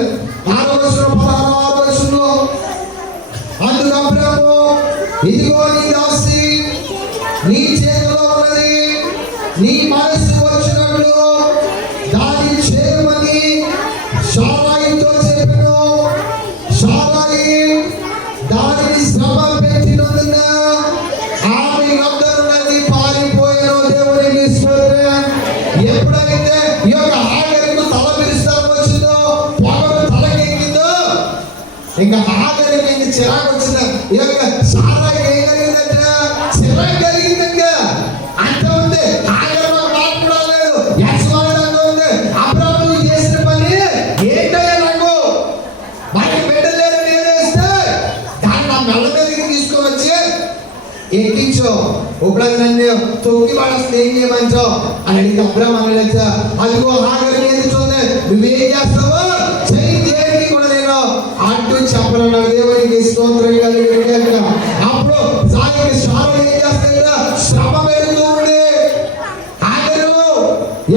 6వ వచనం 16వ వచనంలో, అందుకు అబ్రాము, ఇదిగో నీ దాసి నీ చేతిలో ఉన్నది, నీ మనసు వచ్చినట్లు దాన్ని చేయమని శారాయితో చెప్పెను. శారాయి దానిని శ్రమ పెట్టినందున ఆమె వద్దనున్నది పారిపోయాను. దేవునికి స్తోత్రం. ఎప్పుడైతే ఈ యొక్క ఆఖరికి తల పిలుస్తాం వచ్చిందో, పొగరు తలకెక్కిందో, ఇంకా ఆఖరికి చిరాకు వచ్చిందా? ఈ యొక్క శారాయి ఏం కలిగిందంటే చిరాకు కలిగిందంటే అంత ఉంది. ఆఖరి మాట్లాడలేదు. యజమానుడు ఉంది, అబ్రాము చేసిన పని ఏంటయ్యా? నాకు మనకి బిడ్డలేరు నేనేస్తే దాన్ని నా మెల్ల మీదకి తీసుకువచ్చి ఎక్కించో. ఇప్పుడు నన్ను తొక్కి పడేస్తే ఏం చేయమంచో అని అడిగితే అబ్రాము అనలేదా, అదిగో ఆఖరి చూస్తే నువ్వేం చేస్తావో చెయ్యి, దేనికి కూడా నేను అంటూ చెప్పనన్నాడు. దేవునికి స్తోత్రం కలిగి అప్పుడు సాయికి శారం ఏం చేస్తాయినా శ్రమ పెడుతూ ఉండి ఆఖరు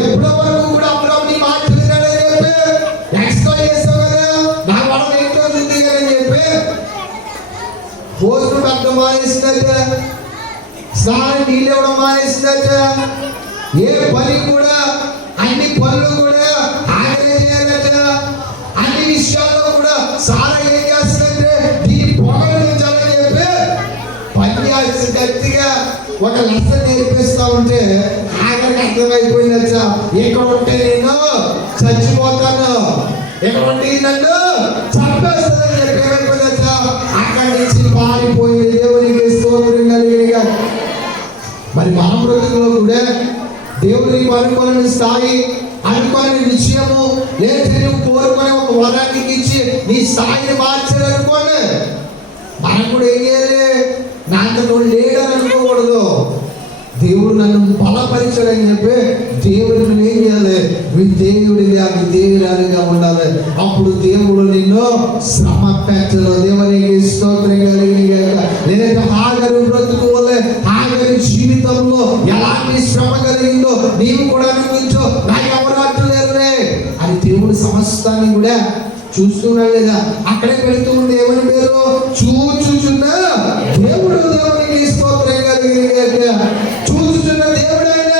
ఎప్పటి వరకు కూడా అబ్రాము నీ మాట వినాడని చెప్పి ఎక్స్ట్రా చేస్తావు కదా, నా వల్ల ఏం భోజనం పెట్టడం మానేసిందట, స్నానం నీళ్ళు ఇవ్వడం మానేసిందట, ఏ పని కూడా అన్ని పనులు కూడా ఆగ్రహం చేయాలట, అన్ని విషయాల్లో కూడా సారా ఏం చేస్తుందంటే దీన్ని పొగడించాలని చెప్పి పని చేసి గట్టిగా ఒక లెసన్ నేర్పిస్తా ఉంటే ఆఖరికి అర్థమైపోయిందట, ఇక్కడ ఉంటే నేను చచ్చిపోతాను, ఇక్కడ ఉంటే నన్ను చంపేస్తుందని చెప్పి ఏమైపోయిందట, అక్కడి నుంచి పారిపోయింది. దేవునికి స్తోత్రం కలిగినగా. మరి మన బ్రతుకులో కూడా దేవునికి అనుకోని స్థాయి, అనుకోని విషయము లేదంటే నువ్వు కోరుకునే ఒక వరానికి ఇచ్చి నీ స్థాయిని మార్చాలనుకోండి, మనం కూడా ఏం చేయాలి, నాతో నువ్వు లేడని అనుకోకూడదు. దేవుడు నన్ను బలపరిచాడని చెప్పి దేవుడిని ఏం చేయాలి, విధేయుడిగా విధేయురాలుగా ఉండాలి. అప్పుడు దేవుడు నిన్ను శ్రమ పెట్టడు. దేవునికి స్తోత్రం కలిగిన. లేదంటే హాగరు బ్రతుకు వల్ల హాగరు జీవితంలో ఎలాంటి శ్రమ కలిగిందో నీవు కూడా అనుభవించు, నాకు ఎవరు అట్లేరులే అని దేవుడు సమస్తాన్ని కూడా చూస్తున్నాడు లేదా, అక్కడే పెడుతూ ఉంది. దేవుని పేరు చూచుచున్న దేవుడు. దేవునికి స్తోత్రం కలిగిన. చూచుచున్న దేవుడు ఆయన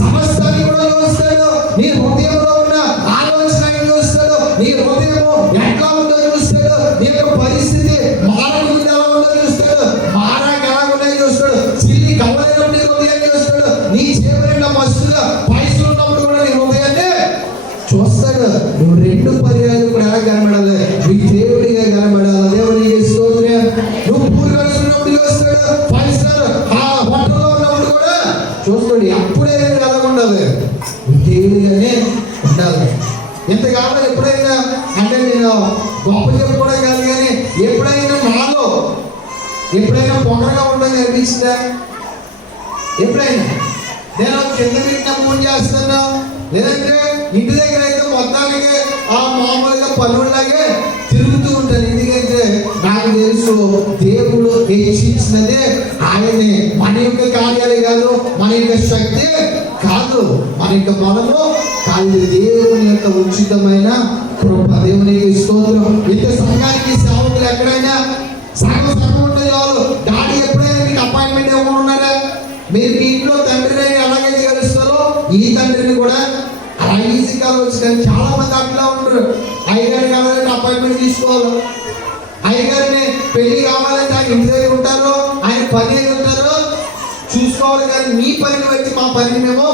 సమస్తాన్ని కూడా చూస్తాడు. నీ హృదయంలో ఉన్న ఆలోచన చూస్తాడు, నీ హృదయము ఎట్లా ఉందో చూస్తాడు, నీ యొక్క పరిస్థితి మారకుండా ఎలా ఉందో చూస్తాడు, మారాక ఎలా ఉన్నాయో చూస్తాడు, చిల్లి కవలైనప్పుడు నీ హృదయాన్ని చూస్తాడు, నీ చేపల మస్తుగా పైసలు ఉన్నప్పుడు కూడా నీ హృదయాన్ని చూస్తాడు. నువ్వు రెండు పర్యాలు కూడా ఎలా కనబడాలి, విధేయుడిగా కనబడాలి. దేవునికి స్తోత్రం. నువ్వు పూర్వస్తున్నప్పుడు చూస్తాడు, పైసలు ఆ హోటల్లో ఉన్నప్పుడు కూడా చూస్తాడు. అప్పుడే ఎలా ఉండాలి, విధేయుడిగానే ఉండాలి. ఎంత కావాలి ఎప్పుడైనా అంటే నేను గొప్ప చెప్పుకోవడం కాదు, కానీ ఎప్పుడైనా నాలో ఎప్పుడైనా పొగరగా ఉండని అనిపించిందా? ఎప్పుడైనా నేను కింద పెట్టిన పూజ చేస్తున్నా, లేదంటే ఇంటి దగ్గర అయితే మొత్తానికి ఆ మామూలుగా పనుల్లాగే తిరుగుతూ ఉంటాను. ఎందుకంటే నాకు తెలుసు దేవుడు హెచ్చించినదే ఆయనే, మన యొక్క కార్యాలే కాదు, మన యొక్క శక్తి కాదు, మన యొక్క మనము కాదు, దేవుని యొక్క ఉచితమైన కృప. దేవునికి స్తోత్రం. ఇంత సంఘానికి సేవకులు ఎక్కడైనా సగం ఉంటే చాలు. డాడీ ఎప్పుడైనా మీకు అపాయింట్మెంట్ ఇవ్వకుండా ఉన్నారా? మీరు మీ ఇంట్లో తండ్రిని ఎలాగైతే కలుస్తారో ఈ తండ్రిని కూడా అలా ఈజీగా వచ్చిన చాలా మంది అట్లా ఉండరు. అయ్యగారు కావాలంటే అపాయింట్మెంట్ తీసుకోవాలి, అయ్యగారిని పెళ్లి కావాలంటే ఆయన ఇంటి దగ్గర ఉంటారు, ఆయన పని అయి ఉంటారు చూసుకోవాలి. కానీ మీ పనిని బట్టి మా పనిని మేము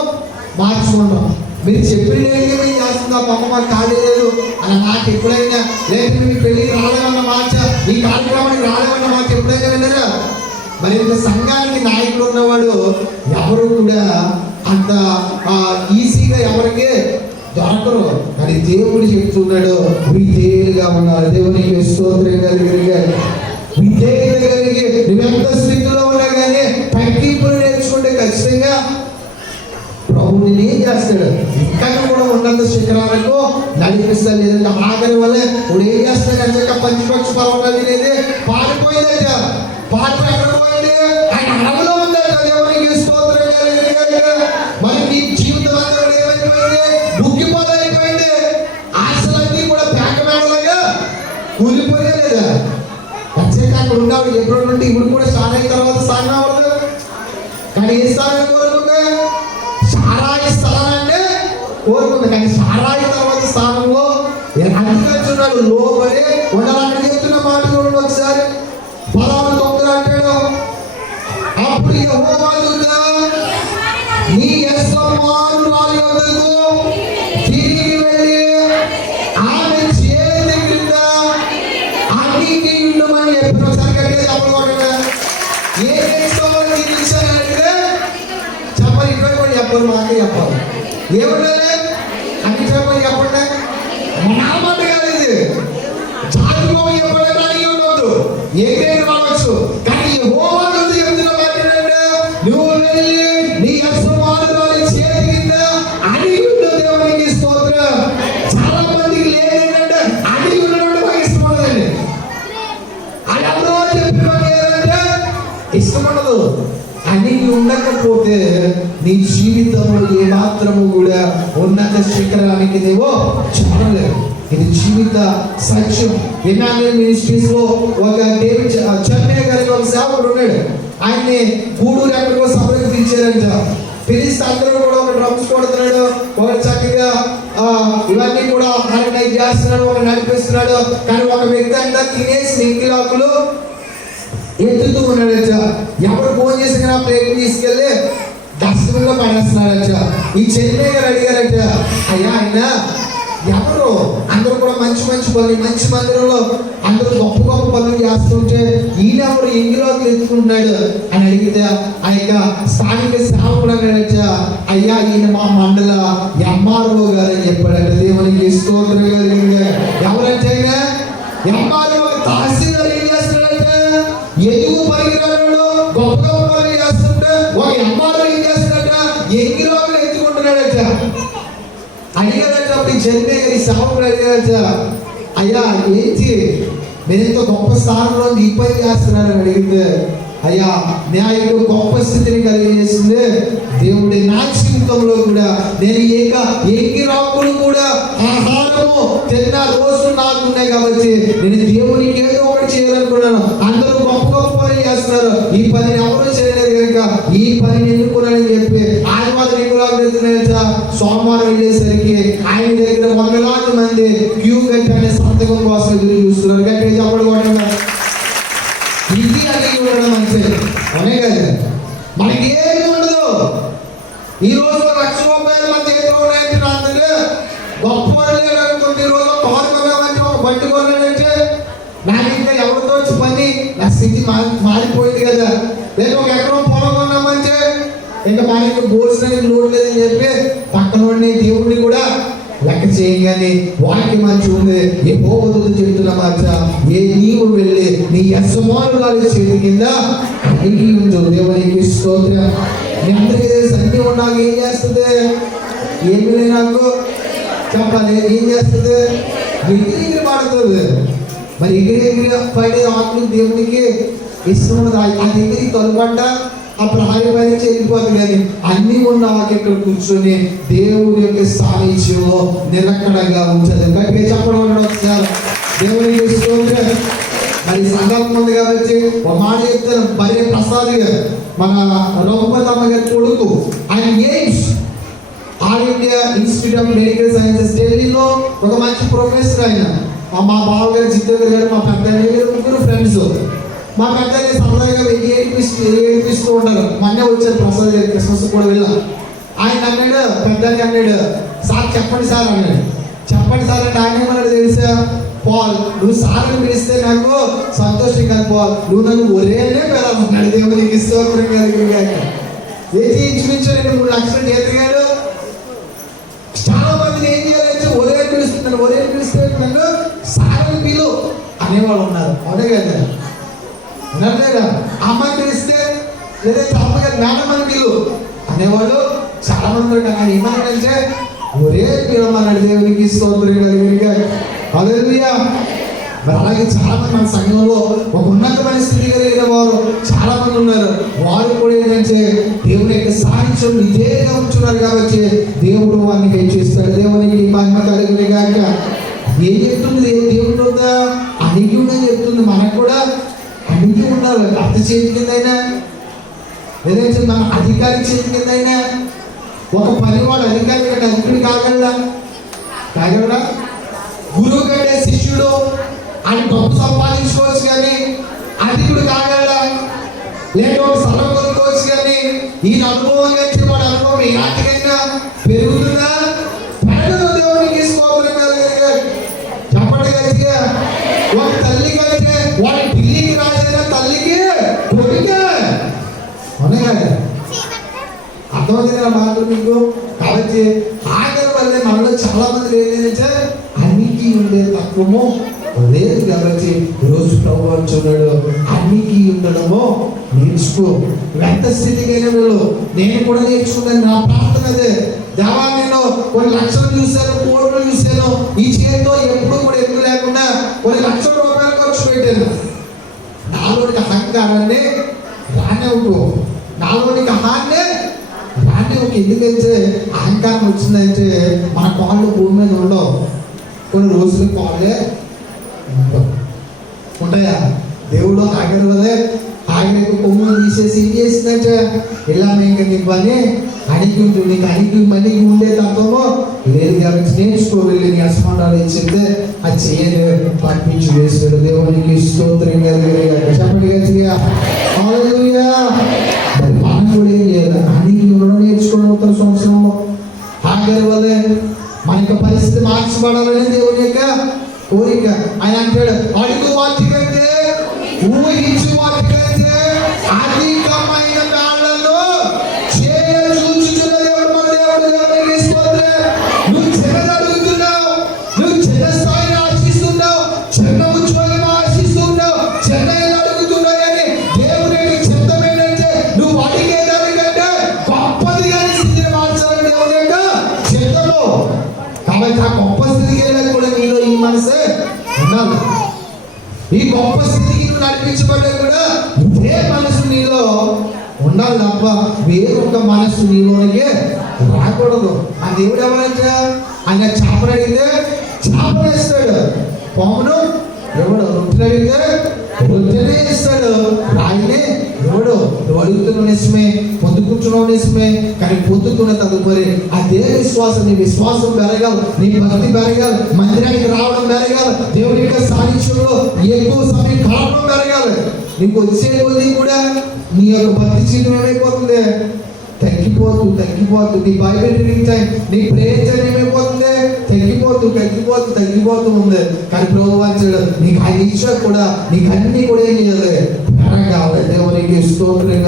మార్చుకుంటాం. మీరు చెప్పిన మేము చేస్తుంది, ఆ పక్క మాకు కాలేదు అన్న మాట ఎప్పుడైనా, లేకపోతే మీ పెళ్లికి రాలేమన్న మాట, ఈ కార్యక్రమానికి రాలేమన్న మాట ఎప్పుడైనా విన్నారా? మరి ఇంత సంఘానికి నాయకుడు ఉన్నవాడు ఎవరు కూడా అంత ఈజీగా ఎవరికి దొరకరు. కానీ దేవుడు చెప్తున్నాడు, విధేయులుగా ఉన్నారు. దేవునికి స్తోత్రం కలిగి విధేయులు కలిగి నువ్వెంత స్థితిలో ఉన్నా కానీ తగ్గింపులు నేర్చుకుంటే ఖచ్చితంగా ప్రభుని ఏం చేస్తాడు, ఇక్కడ కూడా ఉన్నత శిఖరాలకు నడిపిస్తాడు. లేదంటే ఆఖరి వల్లే ఇప్పుడు ఏం చేస్తాడు అంటే పంచపక్ష పర్వతాలు అనేది పారిపోయిందట. పాత్ర ఎక్కడ పోయింది? ఆయన అడవిలో ఉందట. దేవునికి స్తోత్రం కలిగి. మరి నీ జీవితం అంతా ఏమైపోయింది? బుగ్గిపోలైపోయింది. ఆశలన్నీ కూడా పేకమేడలాగా కూలిపోయే లేదా? ఖచ్చితంగా అక్కడ ఉన్నాడు ఎప్పుడు నుండి ఇప్పుడు కూడా స్నానం అయిన తర్వాత స్నానం అవ్వదు. కానీ ఏ స్థానం కోరుకుంది? సారాయి స్థానాన్ని కోరుకుంది. కానీ సారాయి తర్వాత స్థానంలో అధికరిస్తున్నాడు, లోబడి ఉండాలని చెప్తున్న మాట చూడండి ఒకసారి. 19 అంటాడు, అప్పుడు యెహోవా దూత నీ యజమానురాలి యొద్దకు తిరిగి వెళ్ళి ఆమె చేతి క్రింద అన్నిటి ఉండమని చెప్పిన. ఒకసారి గట్టిగా చెప్పకూడదు. ఏ నేర్చుకోవాలని తీర్చానంటే చెప్పాలి, ఇటువై కూడా చెప్పాలి, మాకే చెప్పాలి. ఏమన్నా అన్ని చెప్పాలి, చెప్పండి. నా మాట కాదు ఇది, చాలుకోవాలి చెప్పాలి, అని ఉండవద్దు. ఏదైనా రావచ్చు. కానీ యెహోవా దూత చెప్తున్న మాట ఏంటంటే, నువ్వు వెళ్ళి నీ యజమానురాలి చేతి కింద అడిగి ఉండు. దేవునికి స్తోత్రం. చాలా మందికి లేదంటే అడిగి ఉండడం మాకు ఇష్టం ఉండదండి. అది అందరూ చెప్పిన ఏంటంటే ఇష్టం ఉండదు. అడిగి ఉండకపోతే నీ జీవితంలో ఏ మాత్రము కూడా ఉన్నత శిఖరానికి నువ్వు చెప్పలేవు. ఇది జీవిత సత్యం. ఎన్నాళ్ళు మినిస్ట్రీస్ లో ఒక డేవిడ్ చెన్నై గారికి ఒక సేవకుడు ఉన్నాడు. ఆయన్ని గూడూరు ఎక్కడికో సభలకు పిలిచారంట. పిలిస్తే అందరూ కూడా ఒక డ్రమ్స్ కొడుతున్నాడు, ఒక చక్కగా ఇవన్నీ కూడా ఆర్గనైజ్ చేస్తున్నాడు, ఒక నడిపిస్తున్నాడు. కానీ ఒక వ్యక్తి అంతా తినేసి ఇంకిలాకులు ఎత్తుతూ ఉన్నాడట. ఎవరు ఫోన్ చేసి ఆ ప్లేట్ తీసుకెళ్ళి డస్ట్బిన్ లో పడేస్తున్నాడట. ఈ చెన్నై గారు అడిగారట, అయ్యా ఆయన ఎవరు? అందరూ కూడా మంచి మంచి పనులు, మంచి మందిరంలో అందరూ గొప్ప గొప్ప పనులు చేస్తుంటే ఈయన ఎవరు ఇంగిలోకి ఎత్తుకుంటున్నాడు అని అడిగితే ఆ యొక్క స్థానిక సేవకుడు అన్నాడట, అయ్యా ఈయన మా మండల ఎంఆర్ఓ గారు అని చెప్పాడట. దేవునికి స్తోత్రం గారు. ఎవరంటే ఎంఆర్ఓ తహసీల్దార్ ఏం చేస్తున్నాడంటే ఎదుగు పరిగిరాడు గొప్ప గొప్ప పనులు చేస్తుంటే ఒక ఎంఆర్ఓ ఏం చేస్తున్నాడట ఎంగిలోకి ఎత్తుకుంటున్నాడట. అడిగాడటప్పుడు చెన్నై గారి సేవకుడు అడిగాడట, అయ్యా ఏంటి మీరు ఎంతో గొప్ప స్థానంలో ఈ పని చేస్తున్నారని అడిగితే, అయ్యా నా యొక్క గొప్ప స్థితిని కలిగజేసింది దేవుడి. నా జీవితంలో కూడా నేను ఎంగిరాకులు కూడా ఆహారము తిన్న రోజులు నాకు ఉన్నాయి కాబట్టి నేను దేవునికి ఏదో ఒకటి చేయాలనుకున్నాను. అందరూ గొప్ప గొప్ప పని చేస్తున్నారు, ఈ పనిని ఎవరు చేయలేదు కనుక ఈ పనిని ఎన్నుకున్నానని చెప్పి ఆదివారం ఎంగిరాకులు ఎత్తున్నాయట. సోమవారం వెళ్ళేసరికి ఆయన దగ్గర వందలాది మంది క్యూ కట్టే సంతకం కోసం ఎదురు చూస్తున్నారు. గట్టిగా చెప్పడం కూడా ఇది అడిగి ఉండడం మంచిది అనే కదా. మనకి ఏమి ఉండదు. ఈ రోజు ₹1,00,000 మన చేతిలో ఉన్నాయంటే రాత్రి గొప్ప అనుకుంటే ఈ రోజు పాల్గొన్నామంటే ఒక బండి కొన్నాడంటే నాకు ఇంకా ఎవరితో వచ్చి పని, నా స్థితి మారిపోయింది కదా. లేదా ఒక ఎకరం పొలం కొన్నామంటే ఇంకా మనకి భోజనానికి లోటు లేదని చెప్పి పక్కన దేవుడిని కూడా లెక్క చేయగానే వాక్యం మంచి ఉంది. యెహోవా చెప్తున్న మాట, ఏ నీవు వెళ్ళి నీ యజమానురాలి చేతి కింద అడిగి ఉంచు. దేవునికి స్తోత్రం. మీ అందరికీ తెలుసు అన్ని ఉన్నాక ఏం చేస్తుంది? ఏమి నాకు చెప్పాలి ఏం చేస్తుంది? ఎగిరి పడుతుంది. మరి ఎగిరి పడే ఆత్మ దేవునికి ఇష్టం ఉండదు. ఆ దగ్గరికి తొలపడ్డ ఆ ప్రహారీ పైన వెళ్ళిపోతుంది. కానీ అన్ని ఉన్న ఇక్కడ కూర్చొని దేవుడి యొక్క సాహిత్యంలో నిలకడగా ఉంచదు. గట్టిగా చెప్పడం ఉండడం దేవునికి స్తోత్రం. మరి సందర్భం ఉంది కాబట్టి ఒక మాట చెప్తాను. బరే ప్రసాద్ గారు మన రఘుపతమ్మ గారి కొడుకు, ఆయన AIIMS all India institute of medical sciences ఢిల్లీలో ఒక మంచి ప్రొఫెసర్. ఆయన మా బావగారు జిత్తేంద్ర గారు మా పెద్ద ముగ్గురు ఫ్రెండ్స్. మా పెద్దల్ని సరదాగా ఏడిపిస్తూ ఉంటారు. మొన్నే వచ్చారు ప్రసాద్ గారి క్రిస్మస్ కూడా వెళ్ళాం. ఆయన అన్నాడు, పెద్దకి అన్నాడు, సార్ చెప్పండి సార్ అన్నాడు. చెప్పండి సార్ అంటే ఆయన ఏమన్నాడు తెలుసా? పాల్ నువ్వు సార్ అని పిలిస్తే నాకు సంతోషం కాదు పాల్, నువ్వు నన్ను ఒరేనే పెరన్నాడు. దేవునికి స్తోత్రం కలిగాక ఏది ఇంచుమించు 2-3 లక్షలు చేతిగాడు. చాలా మందిని ఏం చేయాలంటే ఒరే పిలుస్తున్నాను, ఒరే పిలిస్తే నన్ను సార్ అని పిలు అనేవాళ్ళు ఉన్నారు. అవునే కదా? లేదా అమ్మాయి పిలిస్తే లేదా అమ్మగారు మేడం అని పిలు అనేవాళ్ళు చాలా మంది ఉంటారు. ఆయన ఏమన్నాడంటే ఒరే పిలవమన్నాడు. దేవునికి స్తోత్రం కలిగాక. హల్లెలూయా. మరి అలాగే చాలా మంది మన సంఘంలో ఒక ఉన్నతమైన స్థితి కలిగిన వారు చాలా మంది ఉన్నారు. వారు కూడా ఏంటంటే దేవుని యొక్క సాహిత్యం ఇదేగా ఉంటున్నారు కాబట్టి దేవుడు వారిని హెచ్చిస్తాడు. దేవునికి మహిమ కలిగిన గాక. ఏం చెప్తుంది? దేవుడు ఉందా అడిగి ఉండని చెప్తుంది. మనకు కూడా అడిగి ఉండాలి. భర్త చేతి కింద అయినా ఏదైతే మన అధికారి చేతి కింద అయినా ఒక పనివాడు అధికారి కంటే అధికుడు కాగలడా? గురువు కంటే శిష్యుడు అని డబ్బు సంపాదించుకోవచ్చు కానీ అధికుడు కాగలడా? లేదా ఒక స్థలం కొనుక్కోవచ్చు కానీ ఈ అనుభవం కంటే వాడి అనుభవం ఏనాటికైనా పెరుగుతుందా? పెరగదు. దేవునికి స్తోత్రం కలిగాక. చెప్పండి గట్టిగా. ఒక తల్లి కంటే వాడి ఢిల్లీకి రాజైన తల్లికి కొడుకే అవునా? అర్థమవుతుంది నా మాటలు మీకు. కాబట్టి ఆఖరి వల్లే మనలో చాలా మంది ఏంటంటే అన్నికి ఉండే తత్వము లేదు. కాబట్టి రోజు ప్రభు అంటున్నాడు అన్నికి ఉండడము నేర్చుకో. ఎంత స్థితికైనా వెళ్ళు. నేను కూడా నేర్చుకున్నాను. నా ప్రార్థన అదే. దేవా నేను కొన్ని లక్షలు చూశాను, కోట్లు చూశాను. ఈ చేతితో ఎప్పుడు కూడా ఎక్కువ లేకుండా కొన్ని లక్షల రూపాయలు ఖర్చు పెట్టాను. నాలోనికి అహంకారాన్ని రానివ్వకు. నాలోనికి అహాన్నే రానివ్వకు. ఎందుకంటే అహంకారం వచ్చిందంటే మన కాళ్ళు భూమి మీద ఉండవు. కొన్ని రోజులు పాలే ఉంటాయా? దేవుడు ఆఖరి వల్లే ఆఖరికి కొమ్ములు తీసేసి ఏం చేసిందంటే ఇలా ఇంకా నీ పని అడిగి ఉంటుంది, నీకు అడిగి మళ్ళీ ఉండే తత్వము లేదు కాబట్టి నేర్చుకోవాలి. నీ అసమానాలు ఇచ్చిందే అది చేయని పంపించి వేసాడు. దేవునికి స్తోత్రం చెప్పండి గట్టిగా హల్లెలూయా. మరి మనం కూడా ఏం చేయాలి? అడిగి నేర్చుకోవడం ఉత్తర సంవత్సరంలో ఆఖరి వల్లే మన యొక్క పరిస్థితి మార్చబడాలని దేవుని యొక్క కోరిక. ఆయన అంటాడు, అడుగు వాటికంటే ఊహించు వాటికంటే అధికమైన దాళ్లలో చేయ చూచుచున్న దేవుడు మన దేవుడు. దేవునికి స్తోత్రం. నువ్వు చిన్నది అడుగుతున్నావు, నువ్వు చిన్న స్థాయిని ఆశిస్తున్నావు, చిన్న ఉద్యోగం ఆశిస్తున్నావు, చిన్న అడుగుతున్నావు. కానీ దేవుని చిత్తం ఏంటంటే నువ్వు అడిగేదానికంటే గొప్పదిగా స్థితిని మార్చాలని దేవుని యొక్క చిత్తము. కాబట్టి ఆ గొప్ప స్థితికి వెళ్ళాలి కూడా నీలో ఈ మనసే ఉండాలి. ఈ గొప్ప స్థితికి నువ్వు నడిపించబడ్డా కూడా ఇదే మనసు నీలో ఉండాలి తప్ప వేరొక మనసు నీలోనే రాకూడదు. ఆ దేవుడు ఎవరంటే ఆయన చేపలు అడిగితే చేపలు ఇస్తాడు, పామును ఎవడు రొట్టెలు అడిగితే రొట్టెనే ఇస్తాడు, రాయినే ఎవడు నువ్వు అడుగుతున్నావు నిజమే, పొద్దుకుంటున్నావు నిజమే, కానీ పొద్దుకున్న తదుపరి అదే విశ్వాసం, నీ విశ్వాసం పెరగాలి, నీ భక్తి పెరగాలి, మందిరానికి రావడం పెరగాలి, దేవుడి యొక్క సాన్నిధ్యంలో ఎక్కువ సమయం కావడం పెరగాలి. నీకు వచ్చే కొద్ది కూడా నీ యొక్క భక్తి జీవితం ఏమైపోతుంది? తగ్గిపోతూ నీ బైబిల్ రీడింగ్ టైం, నీ ప్రేయర్ టైం ఏమైపోతుంది? తగ్గిపోతూ ఉంది. కానీ ప్రభువు అంటాడు, నీకు 5 నిమిషాలు కూడా నీకు అన్ని కూడా ఏం చేయాలి? పెరగాలి. దేవునికి స్తోత్రం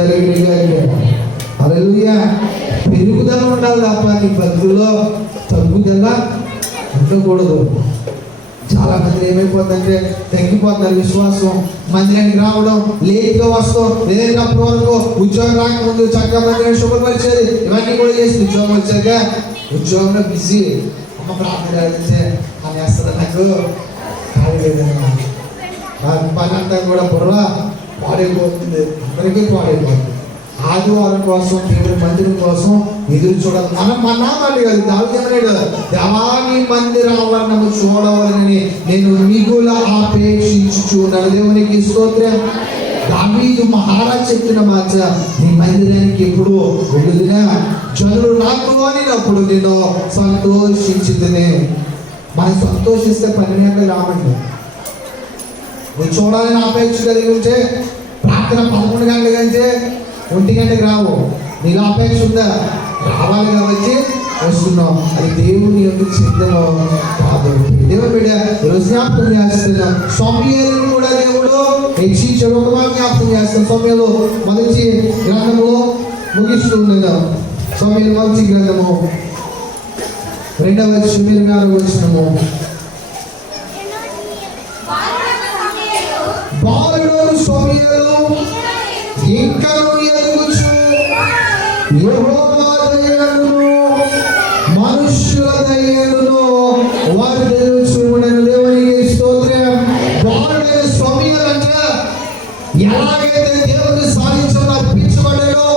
హల్లెలూయా. పెరుగుదల ఉండాలి తప్ప నీ భక్తిలో తగ్గుదల ఉండకూడదు. చాలా మంది ఏమైపోతుందంటే తగ్గిపోతున్నారు విశ్వాసం. మందిరానికి రావడం, లేట్గా వస్తాం, లేనప్పుడు వరకు ఉద్యోగం రాకముందు చక్కగా మందిరాన్ని శుభ్రపరిచేది, ఇవన్నీ కూడా చేసి ఉద్యోగం వచ్చాక ఉద్యోగంలో బిజీ. అమ్మ ప్రార్థన అనేస్తుంది, నాకు పని అంతా కూడా బుర్ర పాడైపోతుంది, అందరికీ పాడైపోతుంది. ఆదివారం కోసం, దేవుడి మందిరం కోసం ఎదురు చూడాలి. మనం మన్నామండి కాదు, దావీదు ఏమన్నాడు? దేవాని మందిర ఆవరణము చూడవాలని నేను మిగుల ఆపేక్షించుచున్నాను. దేవునికి స్తోత్రం. దావీదు మహారాజు చెప్పిన మాట, నీ మందిరానికి ఎప్పుడు వెళ్ళుదినా జనులు నాకు అనినప్పుడు నేను సంతోషించుతనే. మనం సంతోషిస్తే 12 గంటలు రామండి. నువ్వు చూడాలని ఆపేక్ష కలిగి ఉంటే ప్రార్థన 11 గంటల కంటే 1 గంటకి రావు. నీకు అపేక్ష ఉందా? రావాలి కాబట్టి వస్తున్నావు. అది దేవుని యొక్క చిత్తము కాదు. దేవుడు బిడ్డ ఈరోజు జ్ఞాపకం చేస్తున్నాం. సమూయేలును కూడా దేవుడు హెచ్చించాడు. ఒక మాట జ్ఞాపకం చేస్తాం. సమూయేలు మొదటి గ్రంథము ముగిస్తున్నాం. సమూయేలు మొదటి గ్రంథము 2వ వచనము. బాలుడు సమూయేలు ఇంకను ఎదుగుచు యెహోవా దయను మనుష్యుల దయను వర్ధిల్చుచుండెను. దేవునికి స్తోత్రం. బాలుడైన సమూయేలు అంటే ఎలాగైతే దేవుని సాన్నిధ్యంలో అర్పించబడ్డాడో,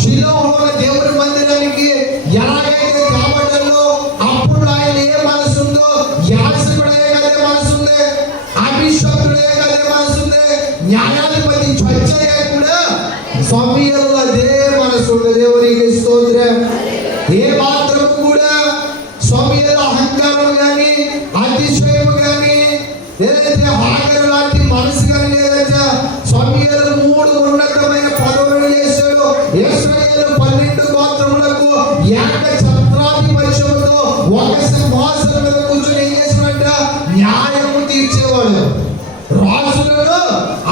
షిలోహులో దేవుని మందిరానికి ఎలాగైతే కాబడ్డాడో, అప్పుడు ఆయన ఏ మనసు ఉందో, యాజకుడే అదే మనసు ఉంది, అభిషేకుడే అదే మనసు ఉంది, న్యాయాధిపతి జడ్జిగా కూడా సమూయేలు అదే మనసు ఉంది. దేవునికి స్తోత్రం. ఏ మాత్రం కూడా సమూయేలు అహంకారం కానీ, అతిశయం కానీ, లేదంటే హాగరు లాంటి మనసు కానీ లేదంటే సమూయేలు 3 ఉన్నతమైన పదవులు చేశాడు. ఇశ్రాయేలు 12 గోత్రములకు ఏక ఛత్రాధిపత్యముతో ఒక సింహాసనం మీద కూర్చొని ఏం చేసినట్ట? న్యాయము తీర్చేవాడు, రాజులను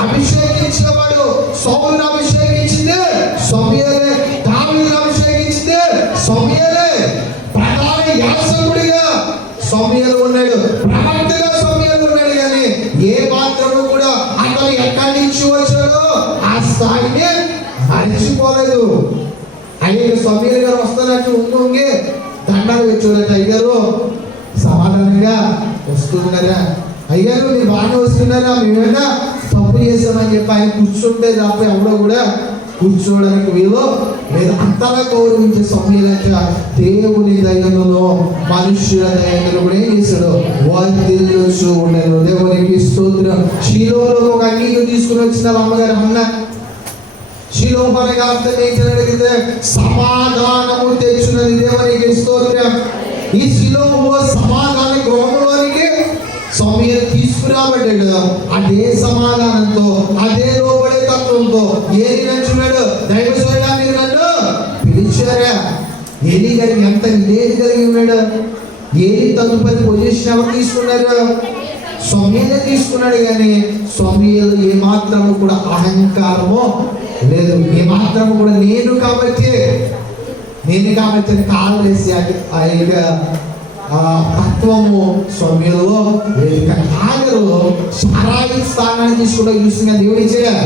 అభిషేకించేవాడు. సౌలును అభిషేకించింది సమూయేలే, దావీదును అభిషేకించింది సమూయేలే. ప్రధాన యాజకుడిగా సమూయేలు ఉన్నాడు, ప్రవక్తగా సమూయేలు ఉన్నాడు. కానీ ఏ మాత్రము కూడా అతను ఎక్కడి నుంచి వచ్చాడో ఆ స్థాయిని మరిచిపోలేదు. అయ్యగారు సమూయేలు గారు వస్తానంటే ఉంగి దండాలు వచ్చారట. అయ్యగారు సమాధానంగా వస్తున్నారా? అయ్యగారు మీరు బాగానే వస్తున్నారా? మేమైనా తప్పు చేసామని చెప్పి ఆయన కూర్చుంటే తప్ప ఎవడో కూడా కూర్చోవడానికి వీలు లేదు. అంతలా గౌరవించే సమయాలంట దేవుని దయను మనుష్యుల దయను కూడా ఏం చేశాడు, వర్ధిల్లుచు ఉండెను. దేవునికి స్తోత్రం. షిలోలో ఒక అంగీకం తీసుకుని వచ్చిన అమ్మగారు అన్న షిలో అనగా అర్థం ఏంటని అడిగితే సమాధానము తెచ్చున్నది. దేవునికి స్తోత్రం. ఈ షిలో సమాధాన గృహంలోనికి సమయం తీసుకురాబడ్డాడు. అదే సమాధానంతో, అదే లోబడే తత్వంతో ఏలి నంచున్నాడు, దైవసేవకుడా మీరు నన్ను పిలిచారా? ఏలి గారికి ఎంత విధేయత కలిగి ఉన్నాడు. ఏలి తదుపరి పొజిషన్ ఎవరు తీసుకున్నారు? సమూయేలు తీసుకున్నాడు. కానీ సమూయేలు ఏమాత్రము కూడా అహంకారము లేదు, ఏమాత్రము కూడా నేను కాబట్టి కాలు వేసి ఆ యొక్క తత్వము సమయంలో ఆగరు సారాయి స్థానాన్ని తీసుకుంటూ చూసిన దేవుడు ఇచ్చాడు.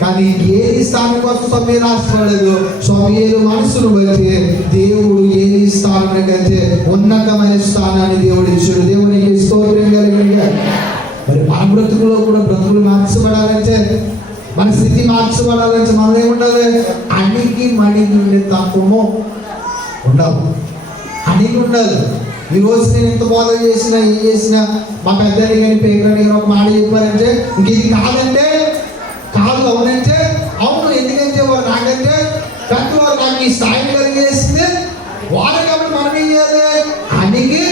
కానీ ఏది స్థానం కోసం సమయం రాష్ట్రాలేదు. సమయాలు మనసును బట్టి దేవుడు ఏది స్థానం కంటే ఉన్నతమైన స్థానాన్ని దేవుడు ఇచ్చాడు. దేవునికి స్తోత్రం కలిగిన. మరి మన బ్రతుకులో కూడా బ్రతుకులు మార్చబడాలంటే, మన స్థితి మార్చబడాలంటే మనం ఏముండాలి? అణిగి మణిగి ఉండే తత్వము ఉండాలి, అణిగి ఉండాలి. ఈ రోజు నేను ఎంత బోధ చేసినా ఏం చేసినా మా పెద్దలు కానీ పేరు ఒక మాట చెప్పారంటే ఇంక ఇది కాదంటే కాదు, అవునంటే అవును. ఎందుకంటే వారు నాకంటే పెద్దవారు నాకు ఈ స్థాయిని కలిగేసింది వారు కాబట్టి మనం ఏం చేయాలి? అణిగి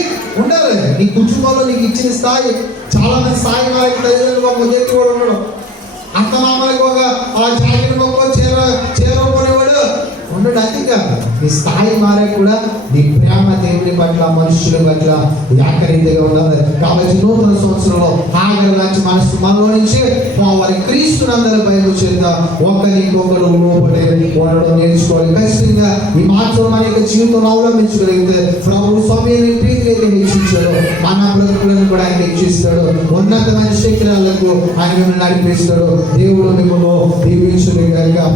ఉండాలి. నీ కుటుంబంలో నీకు ఇచ్చిన స్థాయి, చాలా మంది స్థాయి వారికి తల్లిదండ్రులు ఒక మొదటి కూడా ఉండడం, అత్త మామలకు ఒక జాకెట్ మొక్క చీర కొనేవాడు ఉండడు. అది కాదు, నీ స్థాయి మారే కూడా నీ ప్రేమ దేవుని పట్ల మనుషుల పట్ల ఏకరీతిగా ఉండాలి. కాబట్టి నూతన సంవత్సరంలో ఆగరు లాంటి మనసు మనలో నుంచి వారి క్రీస్తునందరి బయలు చేత ఒకరికొకరు లోపడే ఉండడం నేర్చుకోవాలి. ఖచ్చితంగా ఈ మాత్రం మన యొక్క జీవితంలో అవలంబించగలిగితే ప్రభు సమయాన్ని ప్రీతిగా హెచ్చించాడు, మన బ్రతుకులను కూడా ఆయన హెచ్చిస్తాడు. ఉన్నతమైన శిఖరాలకు ఆయన మిమ్మల్ని నడిపిస్తాడు. దేవుడు మిమ్మల్ని దీవించును గాక.